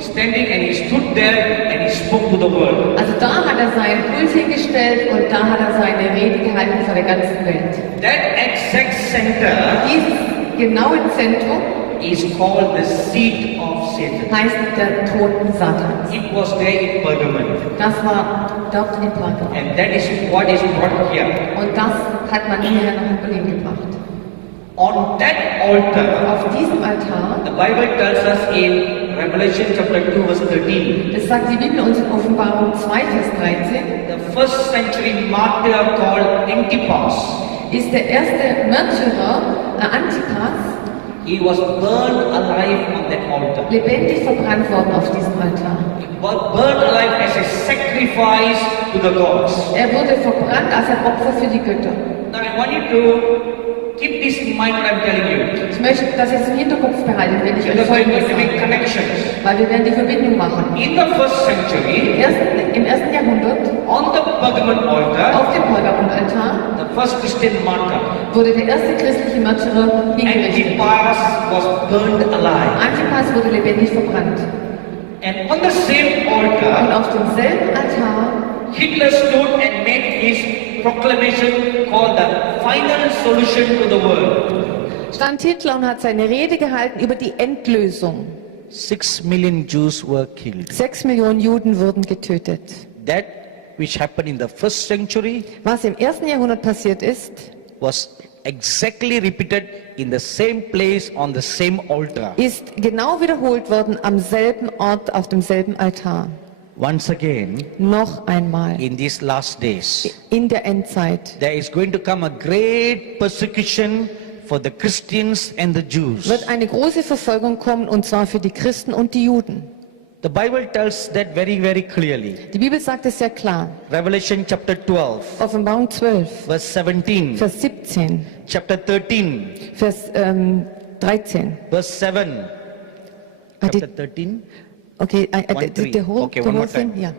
standing, and he stood there and he spoke to the world. Also da hat er seinen Pult hingestellt und da hat er seine Rede gehalten vor der ganzen Welt. That exact center Dieses genaue Zentrum is called the seat of Satan. heißt der Thron Satans. It was there in Pergamon, Das war dort in Pergamon. and that is what is brought here. Und das hat man hierher nach Berlin gebracht. On that altar, Auf diesem Altar, the Bible tells us in Revelation chapter 2 verse 13, das sagt die Bibel uns in Offenbarung 2, Vers 13, the first century martyr called Antipas, ist der erste Märtyrer, Antipas, he was burned alive on that altar. lebendig verbrannt worden auf diesem Altar. He was burned alive as a sacrifice to the gods. Er wurde verbrannt als ein Opfer für die Götter. Now I want you to keep this in mind what I'm telling you. Ich möchte, dass ihr es im Hinterkopf behaltet, wenn ich euch Because we're Folgendes going to make sage. connections. Weil wir werden die Verbindung machen. In the first century, Im ersten Jahrhundert, on the Pergamon altar, auf dem Pergamon-Altar, the first Christian martyr, wurde der erste christliche Märtyrer hingerichtet. Antipas, was burned alive. Antipas wurde lebendig verbrannt. And on the same Und altar, auf demselben Altar Hitler stood and made his proclamation called the final solution to the world. stand Hitler und hat seine Rede gehalten über die Endlösung. 6 million Jews were killed. 6 Millionen Juden wurden getötet. That which happened in the first century Was im ersten Jahrhundert passiert ist, was exactly repeated in the same place on the same altar. ist genau wiederholt worden am selben Ort, auf demselben Altar. Once again, Noch einmal. in these last days, In der Endzeit there is going to come a great persecution for the Christians and the Jews. wird eine große Verfolgung kommen, und zwar für die Christen und die Juden. The Bible tells that very, very clearly. Die Bibel sagt es sehr klar. Revelation chapter 12, Offenbarung 12, verse 17, Vers 17, chapter 13, Vers 13. verse 7, Ah, die- chapter 13, Okay, 1:3. the whole, Okay, the one whole more time. thing? Ja.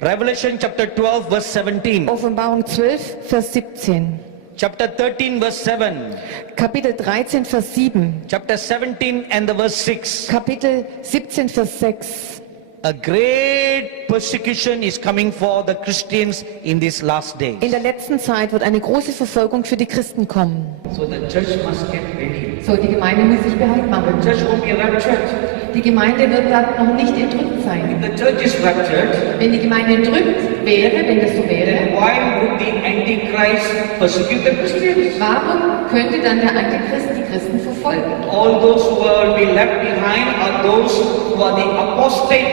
Revelation chapter 12, verse 17, Offenbarung 12, Vers 17. chapter 13, verse 7, Kapitel 13, Vers 7. chapter 17 and the verse 6. Kapitel 17, Vers 6. A great persecution is coming for the Christians in these last days. In der letzten Zeit wird eine große Verfolgung für die Christen kommen. So the church must get ready. So, die Gemeinde muss sich bereit machen. The church won't be raptured. Die Gemeinde wird da noch nicht entrückt sein. If the church is raptured, Wenn die Gemeinde entrückt wäre, wenn das so wäre, then why would the Antichrist persecute the Christians? warum könnte dann der Antichrist die Christen verfolgen? All those who will be left behind are those who are the apostate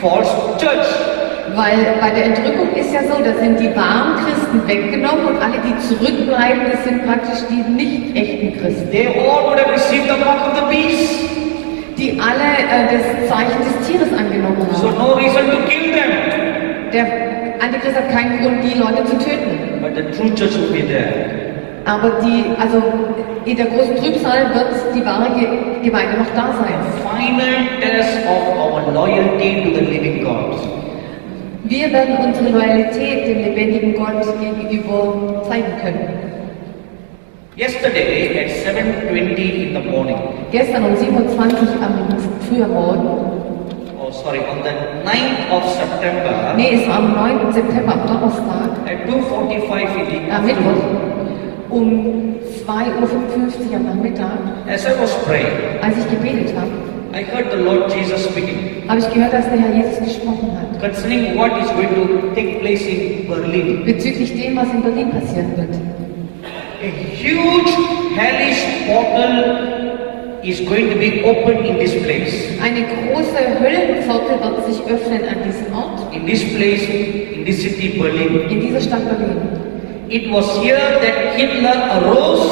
false church. Weil bei der Entrückung ist ja so, da sind die wahren Christen weggenommen und alle, die zurückbleiben, das sind praktisch die nicht echten Christen. They all would have received the mark of the beast. Die alle das Zeichen des Tieres angenommen So haben. no reason to kill them. Der Antichrist hat keinen Grund, die Leute zu töten. But the true church will be there. Aber also in der großen Trübsal wird die wahre Gemeinde noch da sein. Final test of our loyalty to the living God. Wir werden unsere Loyalität dem lebendigen Gott gegenüber zeigen können. Yesterday at 7:20 in the morning, Gestern um 27 am frühen Morgen, on the 9th of September, es war am 9. September, am Donnerstag, at 2:45 in the am Mittwoch, afternoon, um 2:55 Uhr am Nachmittag, as I was praying, als ich gebetet habe, I heard the Lord Jesus speaking habe ich gehört, dass der Herr Jesus gesprochen hat. concerning what is going to take place in Berlin. Bezüglich dem, was in Berlin passieren wird. A huge hellish portal is going to be opened in this place. Eine große Höllenpforte wird sich öffnen an diesem Ort, In this place, in this city, Berlin. in dieser Stadt Berlin. It was here that Hitler arose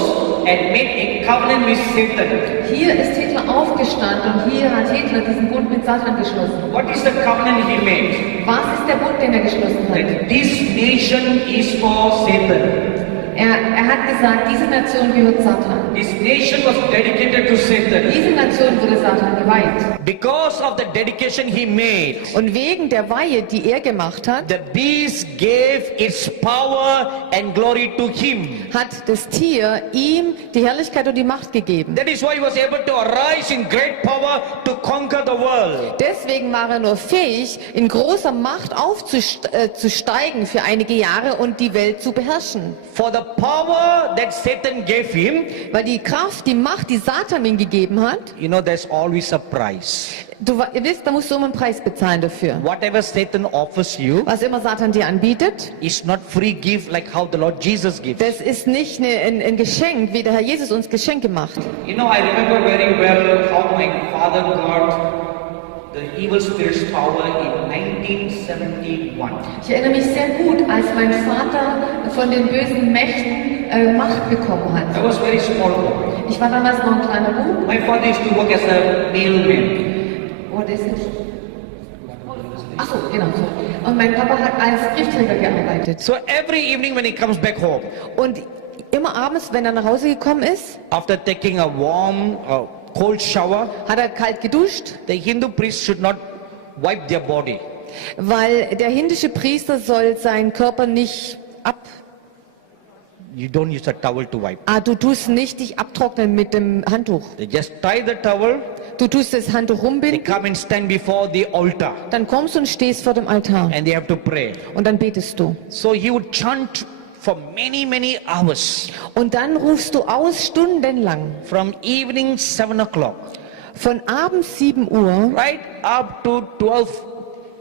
and made a covenant with Satan. Hier ist Hitler aufgestanden und hier hat Hitler diesen Bund mit Satan geschlossen. What is the covenant he made? Was ist der Bund, den er geschlossen hat? That this nation is for Satan. Er hat gesagt, diese Nation gehört Satan. This nation was dedicated to Satan. Diese Nation wurde Satan geweiht. Because of the dedication he made, Und wegen der Weihe, die er gemacht hat, the beast gave its power and glory to him. hat das Tier ihm die Herrlichkeit und die Macht gegeben. That is why he was able to arise in great power to conquer the world. Deswegen war er nur fähig, in großer Macht aufzusteigen für einige Jahre und die Welt zu beherrschen. For the power that Satan gave him, Weil die Kraft, die Macht, die Satan ihm gegeben hat, you know, there's always a price. ihr wisst, da musst du immer einen Preis bezahlen dafür. Whatever Satan offers you Was immer Satan dir anbietet, is not free gift like how the Lord Jesus gives. das ist nicht ein Geschenk, wie der Herr Jesus uns Geschenke macht. You know, I remember very well how my father got the evil spirit's power in 1971. Ich erinnere mich sehr gut, als mein Vater von den bösen Mächten Macht bekommen I hat. was very small boy. Ich war damals noch ein kleiner Bub. My father used to work as a mailman. What is it? Ach so, genau so. Und mein Papa hat als Briefträger gearbeitet. So every evening when he comes back home, Und immer abends, wenn er nach Hause gekommen ist, after taking a warm, cold shower, hat er kalt geduscht, the Hindu priest should not wipe their body. weil der hindische Priester soll seinen Körper nicht You don't use a towel to wipe. du tust nicht dich abtrocknen mit dem Handtuch. They just tie the towel, Du tust das Handtuch they rumbinden, come and stand before the altar dann kommst du und stehst vor dem Altar and they have to pray. und dann betest du. So he would chant for many, many hours. Und dann rufst du aus stundenlang, From evening 7 o'clock, von abends 7 Uhr right up to 12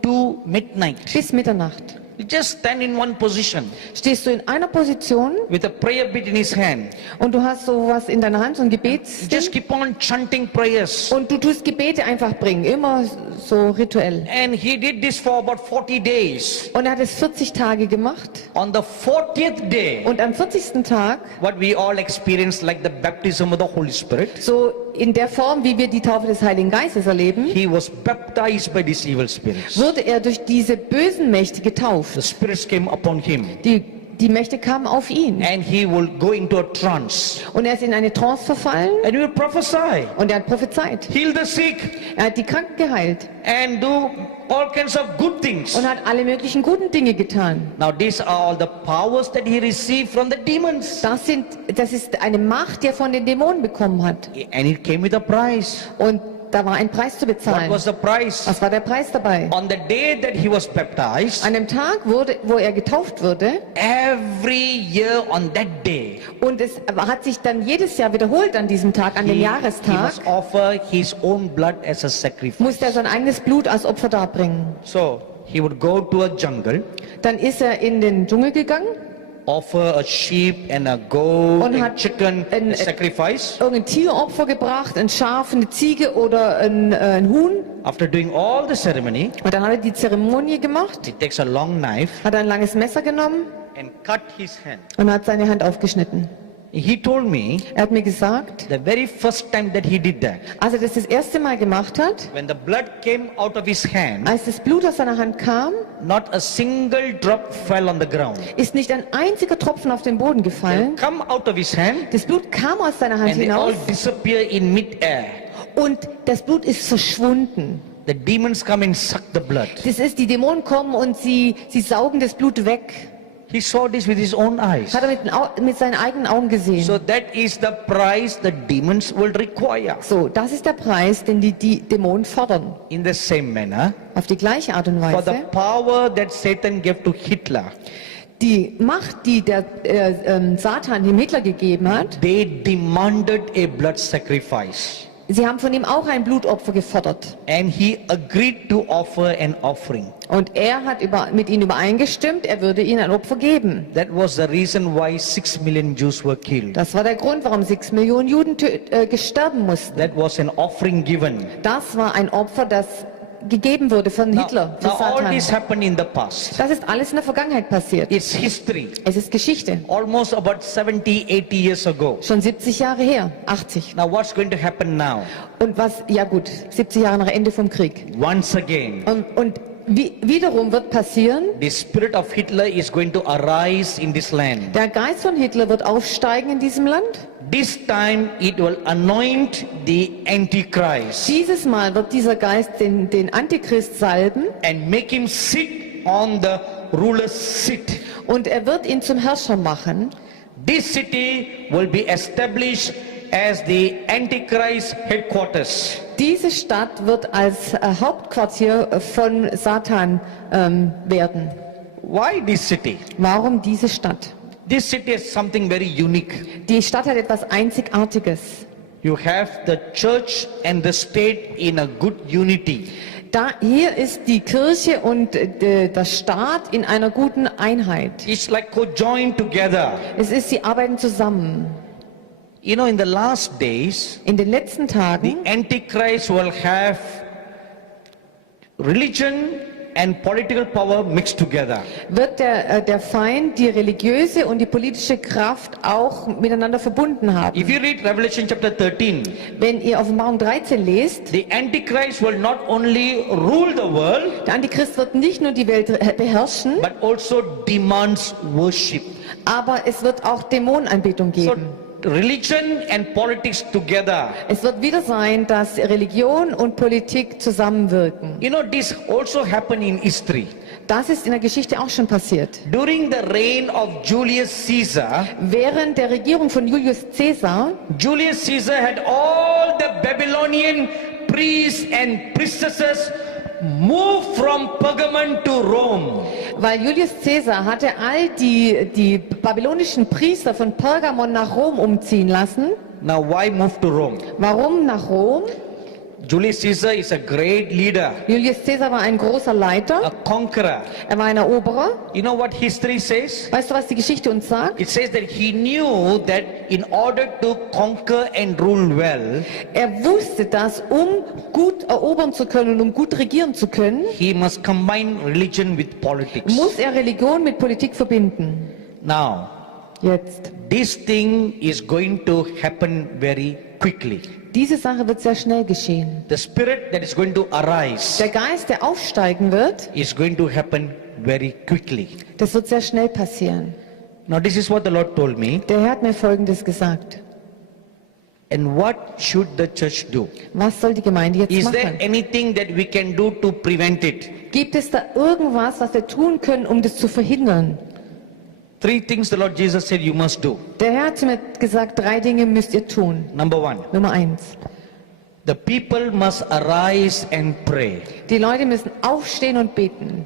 to midnight. bis Mitternacht. You just stand in one position Stehst du in einer Position with a prayer bit in his hand. und du hast sowas in deiner Hand, so ein You Gebetsding, just keep on chanting prayers. und du tust Gebete einfach bringen, immer so rituell. And he did this for about 40 days. Und er hat es 40 Tage gemacht On the 40th day, und am 40. Tag, what we all experience like the baptism of the Holy Spirit, so in der Form, wie wir die Taufe des Heiligen Geistes erleben, he was baptized by these evil spirits. wurde er durch diese bösen Mächte getauft. The spirits came upon him Die Mächte kamen auf ihn and he will go into a trance und er ist in eine Trance verfallen and he will prophesy, und er hat prophezeit. heal the sick Er hat die Kranken geheilt and do all kinds of good things. und hat alle möglichen guten Dinge getan. Now these are all the powers that he received from the demons. Das ist eine Macht, die er von den Dämonen bekommen hat. And it came with a price. Und da war ein Preis zu What bezahlen. was the price? Was war der Preis dabei? On the day that he was baptized, An dem Tag, wo er getauft wurde, every year on that day, und es hat sich dann jedes Jahr wiederholt an diesem Tag, an dem he Jahrestag, must offer his own blood as a sacrifice. musste er sein eigenes Blut als Opfer darbringen. So he would go to a jungle, Dann ist er in den Dschungel gegangen, offer a sheep and a goat Und and hat chicken ein- as sacrifice. irgendein Tieropfer gebracht, ein Schaf, eine Ziege oder ein Huhn. After doing all the ceremony, Und dann hat er die Zeremonie gemacht, he takes a long knife hat ein langes Messer genommen and cut his hand. und hat seine Hand aufgeschnitten. He told me Er hat mir gesagt, the very first time that he did that, als er das erste Mal gemacht hat, when the blood came out of his hand, als das Blut aus seiner Hand kam, not a single drop fell on the ground. ist nicht ein einziger Tropfen auf den Boden They gefallen. come out of his hand Das Blut kam aus seiner Hand and they all hinaus disappear in mid-air. und das Blut ist verschwunden. The demons come and suck the blood. Das ist, die Dämonen kommen und sie saugen das Blut weg. He saw this with his own eyes. Hat er mit seinen eigenen Augen gesehen. So that is the price the demons will require. So, das ist der Preis, den die Dämonen fordern. In the same manner, Auf die gleiche Art und for the Weise. power that Satan gave to Hitler, Die Macht, die der Satan dem Hitler gegeben hat, they demanded a blood sacrifice. sie haben von ihm auch ein Blutopfer gefordert. And he agreed to offer an offering. Und er hat mit ihnen übereingestimmt, er würde ihnen ein Opfer geben. That was the reason why 6 million Jews were killed. Das war der Grund, warum 6 Millionen Juden sterben mussten. That was an offering given. Das war ein Opfer, das gegeben wurde von Hitler, für Now all Satan. this happened in the past. Das ist alles in der Vergangenheit passiert. It's history. Es ist Geschichte. Almost about 70, 80 years ago. Schon 70 Jahre her, 80. Now what's going to happen now? Und was, ja gut, 70 Jahre nach Ende vom Krieg. Once again, Und wiederum wird passieren, the spirit of Hitler is going to arise in this land. der Geist von Hitler wird aufsteigen in diesem Land. This time it will anoint the Antichrist Dieses Mal wird dieser Geist den Antichrist salben and make him sit on the ruler's seat. und er wird ihn zum Herrscher machen. This city will be established as the Antichrist headquarters. Diese Stadt wird als Hauptquartier von Satan werden. Why this city? Warum diese Stadt? This city has something very unique. Die Stadt hat etwas Einzigartiges. You have the church and the state in a good unity. Hier ist die Kirche und der Staat in einer guten Einheit. It's like co-joined together. Sie arbeiten zusammen. You know, in the last days, In den letzten the Tagen Antichrist will have religion and political power mixed together. wird der Feind die religiöse und die politische Kraft auch miteinander verbunden haben. If you read Revelation chapter 13, Wenn ihr Offenbarung 13 lest, the Antichrist will not only rule the world, der Antichrist wird nicht nur die Welt beherrschen, but also demands worship. aber es wird auch Dämonenanbetung So geben. religion and politics together. Es wird wieder sein, dass Religion und Politik zusammenwirken. You know, this also happened in history. Das ist in der Geschichte auch schon passiert. During the reign of Julius Caesar, Während der Regierung von Julius Caesar Julius Caesar had all the Babylonian priests and priestesses moved from Pergamon to Rome. Weil Julius Caesar hatte all die babylonischen Priester von Pergamon nach Rom umziehen lassen. Now why move to Rome? Warum nach Rom? Julius Caesar is a great leader, Julius Caesar war ein großer a Leiter, conqueror. er war ein Eroberer. You know what history says? Weißt du, was die Geschichte uns sagt? It says that he knew that in order to conquer and rule well, Er wusste, dass gut erobern zu können und gut regieren zu können, he must combine religion with politics. muss er Religion mit Politik verbinden. Now, Jetzt. this thing is going to happen very quickly. Diese Sache wird sehr schnell geschehen. The spirit that is going to arise Der Geist, der aufsteigen wird, is going to happen very quickly. das wird sehr schnell passieren. Now, this is what the Lord told me. Der Herr hat mir Folgendes gesagt. And what should the church do? Was soll die Gemeinde jetzt Is there machen? anything that we can do to prevent it? Gibt es da irgendwas, was wir tun können, um das zu verhindern? 3 things the Lord Jesus said you must do. Der Herr hat zu mir gesagt, 3 Dinge müsst ihr tun. Number 1, Nummer 1. The people must arise and pray. Die Leute müssen aufstehen und beten.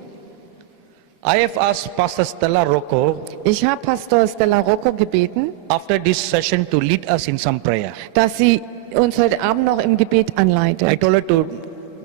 I have asked Pastor Stella Rocco Ich habe Pastor Stella Rocco gebeten, after this session to lead us in some prayer. dass sie uns heute Abend noch im Gebet I anleitet. told her to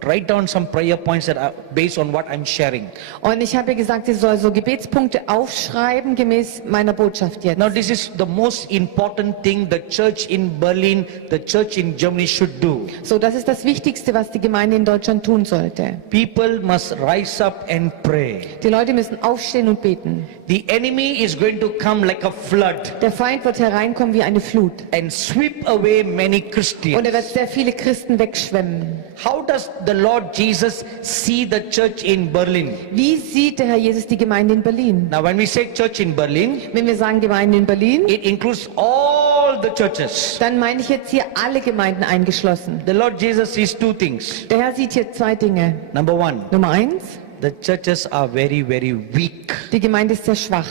write down some prayer points that are based on what I'm sharing. Und ich habe ihr gesagt, sie soll so Gebetspunkte aufschreiben, gemäß meiner Botschaft jetzt. Now this is the most important thing the church in Berlin, the church in Germany should do. So, das ist das Wichtigste, was die Gemeinde in Deutschland tun sollte. People must rise up and pray. Die Leute müssen aufstehen und beten. The enemy is going to come like a flood Der Feind wird hereinkommen wie eine Flut. and sweep away many Und Christians. er wird sehr viele Christen wegschwemmen. How does the Lord Jesus see the church in Berlin? Wie sieht der Herr Jesus die Gemeinde in Berlin? Now when we say church in Berlin, Wenn wir sagen Gemeinde in Berlin, it includes all the churches. dann meine ich jetzt hier alle Gemeinden eingeschlossen. The Lord Jesus sees two things. Der Herr sieht hier zwei Dinge. Number one, Nummer 1, the churches are very, very weak. die Gemeinde ist sehr schwach.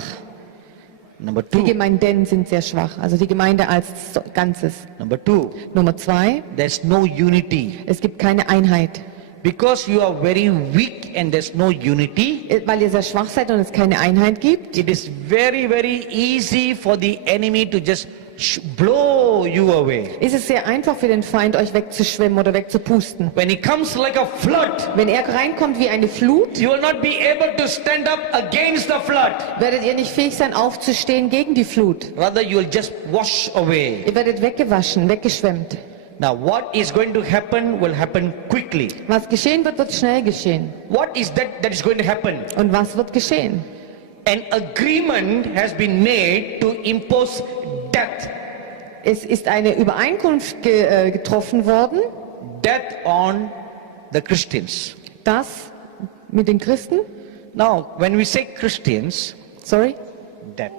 Number Die two, Gemeinden sind sehr schwach, also die Gemeinde als Ganzes. number two, Nummer 2, there's no unity. es gibt keine Einheit. Because you are very weak and there's no unity, Weil ihr sehr schwach seid und es keine Einheit gibt, it is very, very easy for the enemy to just blow you away. ist es sehr einfach für den Feind, euch wegzuschwemmen oder wegzupusten. When he comes like a flood, Wenn er reinkommt wie eine Flut, you will not be able to stand up against the flood. werdet ihr nicht fähig sein, aufzustehen gegen die Flut. Rather, you will just wash away. Ihr werdet weggewaschen, weggeschwemmt. Now, what is going to happen will happen quickly. Was geschehen wird, wird schnell geschehen. What is that is going to happen? Und was wird geschehen? An agreement has been made to impose death. Es ist eine Übereinkunft getroffen worden, Death on the Christians. dass mit den Christen, Now, when we say Christians, sorry, death.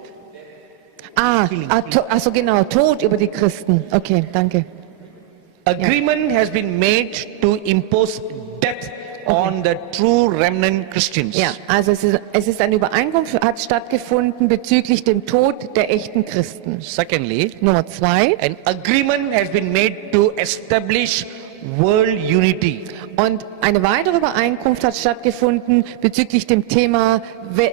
also genau, Tod über die Christen. Okay, danke. Agreement has been made to impose death on the true remnant Christians. Ja, also es ist eine Übereinkunft, hat stattgefunden bezüglich dem Tod der echten Christen. Secondly, Nummer 2. an agreement has been made to establish world unity. Und eine weitere Übereinkunft hat stattgefunden bezüglich dem Thema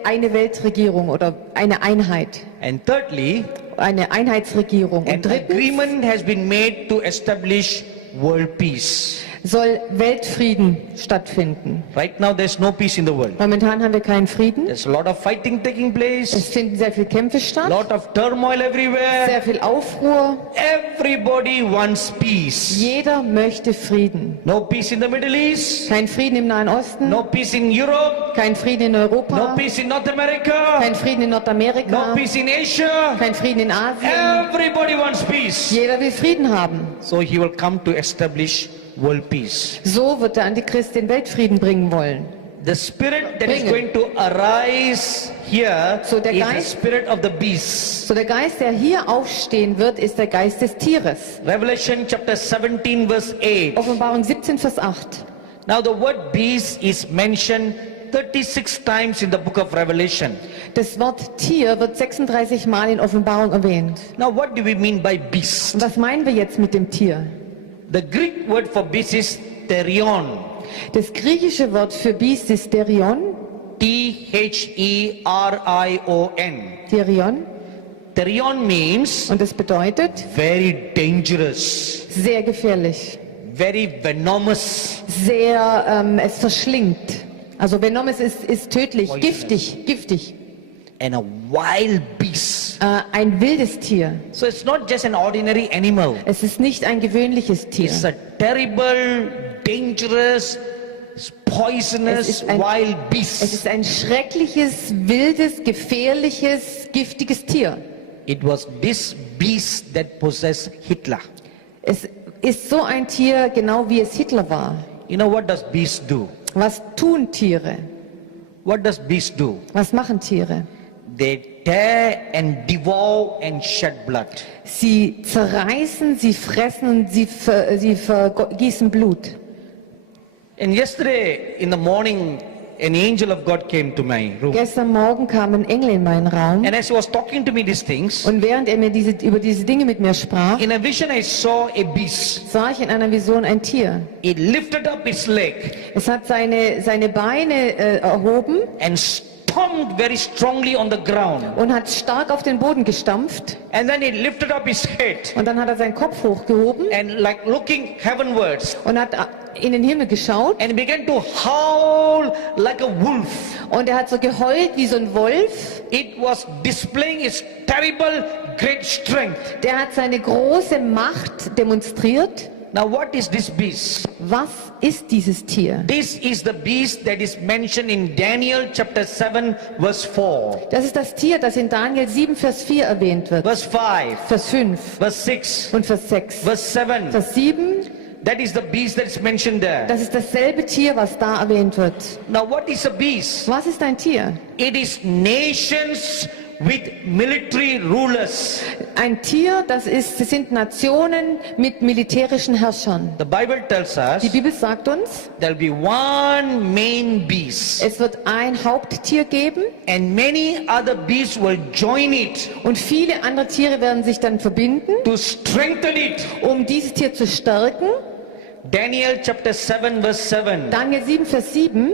eine Weltregierung oder eine Einheit. And thirdly, Eine Einheitsregierung. an Und drittens agreement has been made to establish world peace. soll Weltfrieden stattfinden. Right now, there's no peace in the world. Momentan haben wir keinen Frieden. There's a lot of fighting taking Es place, finden sehr viele Kämpfe a statt, lot of turmoil everywhere. sehr viel Aufruhr. Everybody wants peace. Jeder möchte Frieden. No peace in the Middle East, Kein Frieden im Nahen Osten, no peace in Europe, kein Frieden in no Europa, peace in North America, kein Frieden in no Nordamerika, peace in Asia. kein Frieden in Asien. Everybody wants peace. Jeder will Frieden haben. So he will come to establish world peace. So wird der Antichrist den Weltfrieden bringen wollen. The spirit that is Bringen. going to arise here So der is the Geist- spirit of the beast. So der Geist, der hier aufstehen wird, ist der Geist des Tieres. Revelation chapter 17 verse 8. Offenbarung 17, Vers 8. Now the word beast is mentioned 36 times in the book of Revelation. Das Wort Tier wird 36 Mal in Offenbarung erwähnt. Now what do we mean by beast? Und was meinen wir jetzt mit dem Tier? The Greek word for beast is therion. Das griechische Wort für Biest ist Therion. Therion. Therion. Therion means Und das bedeutet very dangerous, sehr gefährlich. very venomous, Sehr, es verschlingt. Also Venomous ist tödlich, Poisonous. giftig. and a wild beast. Ein wildes Tier. So it's not just an ordinary animal. Es ist nicht ein gewöhnliches Tier. It's a terrible, dangerous, poisonous, Es ist ein- wild Es beast. ist ein schreckliches, wildes, gefährliches, giftiges Tier. It was this beast that possessed Hitler. Es ist so ein Tier, genau wie es Hitler war. You know what does beast do? Was tun Tiere? What does beast do? Was machen Tiere? They tear and devour and shed blood. Sie zerreißen, sie fressen und sie vergießen Blut. And yesterday in the morning, an angel of God came to my room. Gestern Morgen kam ein Engel in meinen Raum And as he was talking to me these things, und während er mir über diese Dinge mit mir sprach, in a vision I saw a beast. sah ich in einer Vision ein Tier. It lifted up its leg Es hat seine Beine erhoben and stomped very strongly on the ground. und hat stark auf den Boden gestampft. And then it lifted up its head Und dann hat er seinen Kopf hochgehoben and like looking heavenwards und hat in den Himmel geschaut. and began to howl like a wolf. Und er hat so geheult wie so ein Wolf. It was displaying its terrible great strength. Der hat seine große Macht demonstriert. Now what is this beast? Was ist dieses Tier? This is the beast that is mentioned in Daniel chapter 7 verse 4, Das ist das Tier, das in Daniel 7, Vers 4 erwähnt wird. verse 5, Vers 5 verse 6, und Vers 6. verse 7. Vers 7, That is the beast that is mentioned there. das ist dasselbe Tier, was da erwähnt wird. Now what is a beast? Was ist ein Tier? It is nations with military rulers. Ein Tier, das sind Nationen mit militärischen Herrschern. The Bible tells us Die Bibel sagt uns, there will be one main beast es wird ein Haupttier geben and many other beasts will join it und viele andere Tiere werden sich dann verbinden, to strengthen it. um dieses Tier zu stärken. Daniel chapter 7 verse 7, Daniel 7, Vers 7,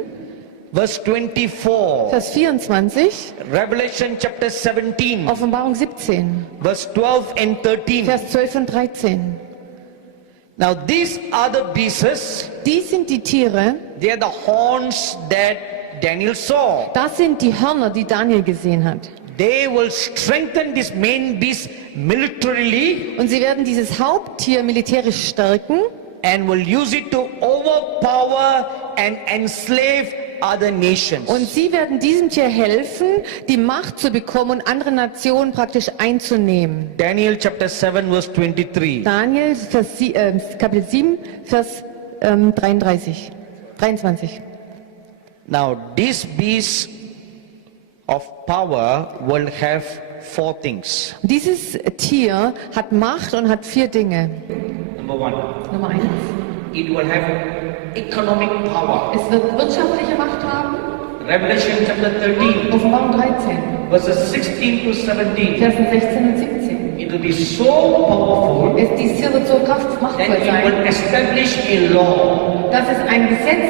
verse 24, Vers 24, Revelation chapter 17 Offenbarung 17, verse 12 and 13. Vers 12 und 13. Now these are the beasts, Die sind die Tiere, they are the horns that Daniel saw. das sind die Hörner, die Daniel gesehen hat. They will strengthen this main beast militarily Und sie werden dieses Haupttier militärisch stärken and will use it to overpower and enslave other nations. und sie werden diesem Tier helfen, die Macht zu bekommen und andere Nationen praktisch einzunehmen. Daniel chapter 7 verse 23. Daniel Kapitel 7, Vers 23. Now this beast of power will have four things. Dieses Tier hat Macht und hat 4 Dinge. Number one, Nummer 1. it will have economic power. Es wird wirtschaftliche Macht haben. Revelation chapter 13 Offenbarung 13, verses 16 to 17. Versen 16 und 17. It will be so powerful Dieses Tier wird so machtvoll that it will sein, establish a law. dass es ein Gesetz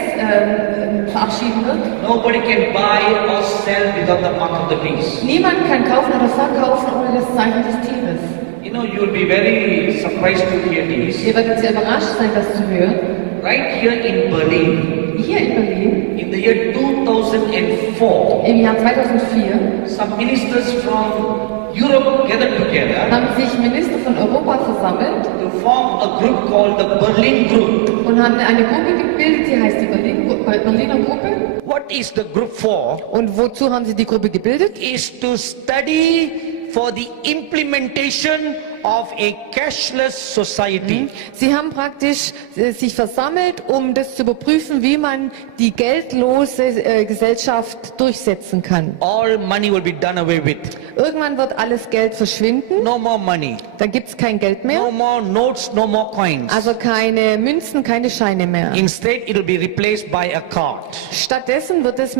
verabschieden wird. Nobody can buy or sell without the mark of the beast. Niemand kann kaufen oder verkaufen ohne das Zeichen des Tieres. You know, you will be very surprised to hear this. Ihr werdet sehr überrascht sein, das zu hören. Right here in Berlin, Hier in Berlin, in the year 2004, im Jahr 2004, some ministers from Europe gathered together haben sich Minister von Europa versammelt to form a group called the Berlin Group. und haben eine Gruppe gebildet, die heißt die Berliner Gruppe. What is the group for? Und wozu haben sie die Gruppe gebildet? Is to study for the implementation of a cashless society. Sie haben praktisch sich versammelt, um das zu überprüfen, wie man die geldlose Gesellschaft durchsetzen kann. All money will be done away with. Irgendwann wird alles Geld verschwinden, No more money. dann gibt es kein Geld mehr, No more notes, no more coins. also keine Münzen, keine Scheine mehr. Instead, it will be replaced by a card. Stattdessen wird es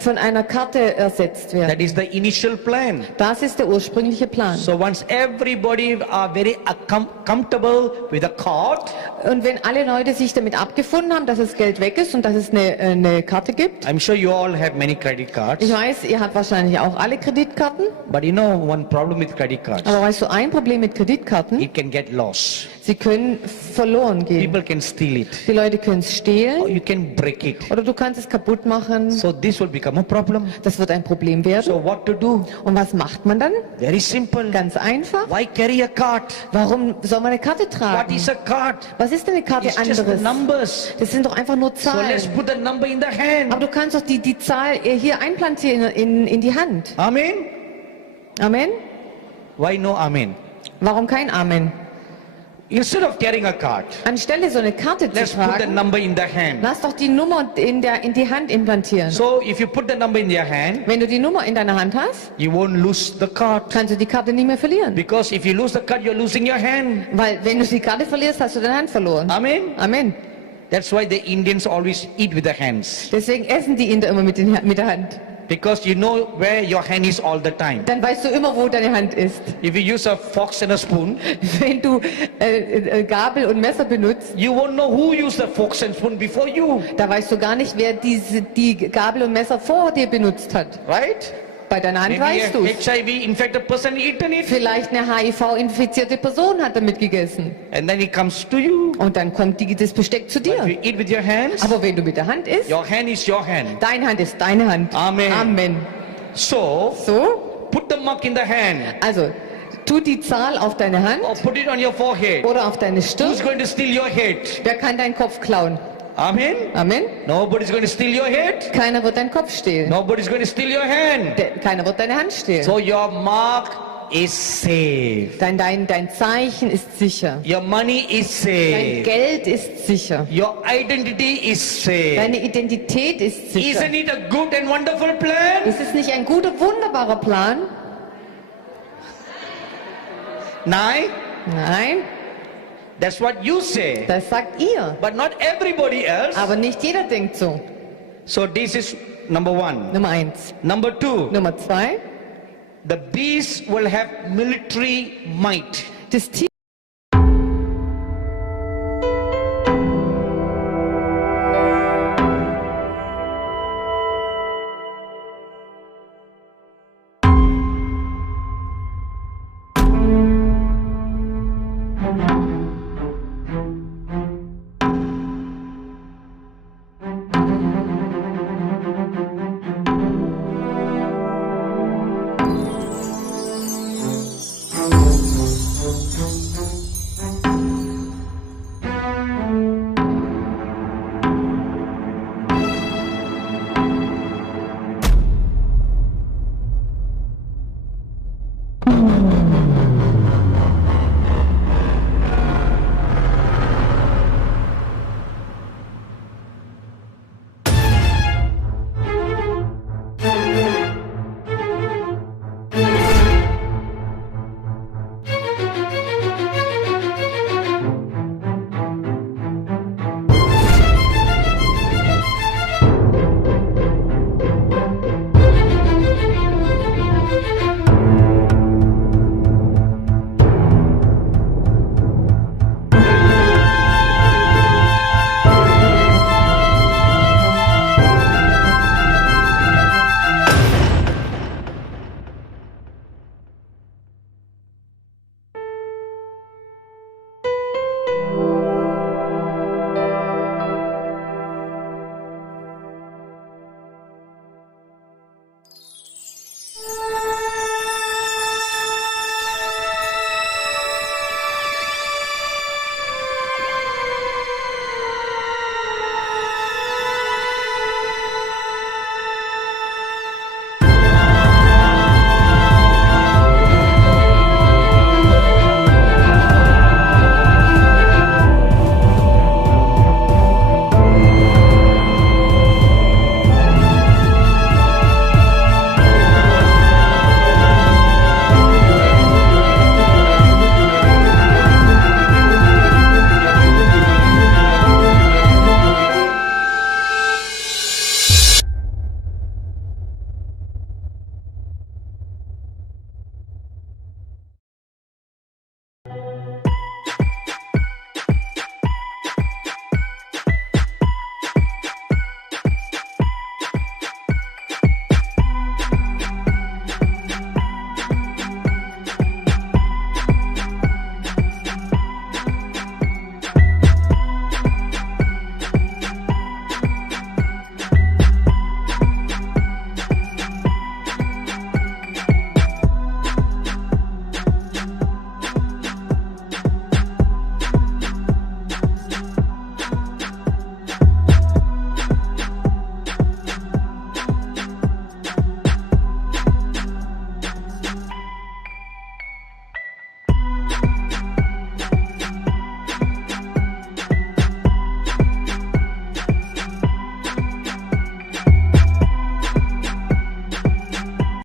von einer Karte ersetzt werden. That is the initial plan. Das ist der ursprüngliche Plan. So once everybody are very comfortable with a card, Und wenn alle Leute sich damit abgefunden haben, dass das Geld weg ist und dass es eine Karte gibt, I'm sure you all have many credit cards. ich weiß, ihr habt wahrscheinlich auch alle Kreditkarten, But you know one problem with credit cards, aber weißt du, ein Problem mit Kreditkarten, it can get lost. sie können verloren gehen. People can steal it. Die Leute können es Or stehlen you can break it. oder du kannst es kaputt machen. So this will become a problem. Das wird ein Problem werden. So what to do? Und was macht man dann? Very simple. Ganz einfach. Why carry a card? Warum soll man eine Karte What tragen? is a card? Was ist denn eine Karte It's just anderes? numbers. Das sind doch einfach nur So let's Zahlen. put the number in the hand. Aber du kannst doch die Zahl hier einplantieren in die Hand. Amen? Amen? Why no amen? Warum kein Amen? Instead of carrying a card, Anstelle so eine Karte zu let's put the tragen, number in the hand. lass doch die Nummer in die Hand implantieren. So if you put the number in your hand, Wenn du die Nummer in deiner Hand hast, you won't lose the card. kannst du die Karte nie mehr verlieren. Because if you lose the card, you're losing your hand. Weil wenn du die Karte verlierst, hast du deine Hand verloren. Amen? Amen. That's why the Indians always eat with their hands. Deswegen essen die Inder immer mit der Hand. Because you know where your hand is all the time. Dann weißt du immer, wo deine Hand ist. If you use a fork and a spoon, Wenn du Gabel und Messer benutzt, you won't know who used the forks and spoon before you. da weißt du gar nicht, wer die Gabel und Messer vor dir benutzt hat. Right? Bei deiner Hand Maybe weißt du es. a HIV-infected person eaten it. Vielleicht eine HIV-infizierte Person hat damit gegessen. And then it comes to you. Und dann kommt das Besteck zu If you dir. eat with your hands, Aber wenn du mit der Hand isst, your hand is your hand. deine Hand ist deine Hand. Amen. Amen. So, So, put the mark in the hand. also, tu die Zahl auf deine Hand Or put it on your forehead. oder auf deine Stirn. Who's going to steal your head? Wer kann deinen Kopf klauen? Amen. Amen. Nobody's going to steal your head. Keiner wird deinen Kopf stehlen. Nobody's going to steal your hand. Keiner wird deine Hand stehlen. So your mark is safe. Dein Zeichen ist sicher. Your money is Dein safe. Geld ist sicher. Your identity is safe. Deine Identität ist sicher. Isn't it a good and wonderful plan? Ist es nicht ein guter, wunderbarer Plan? Nein? Nein, That's what you say. das sagt ihr. But not everybody else. Aber nicht jeder denkt so. So this is number one. Nummer 1. Number two, Nummer 2. the beast will have military might. Das Tier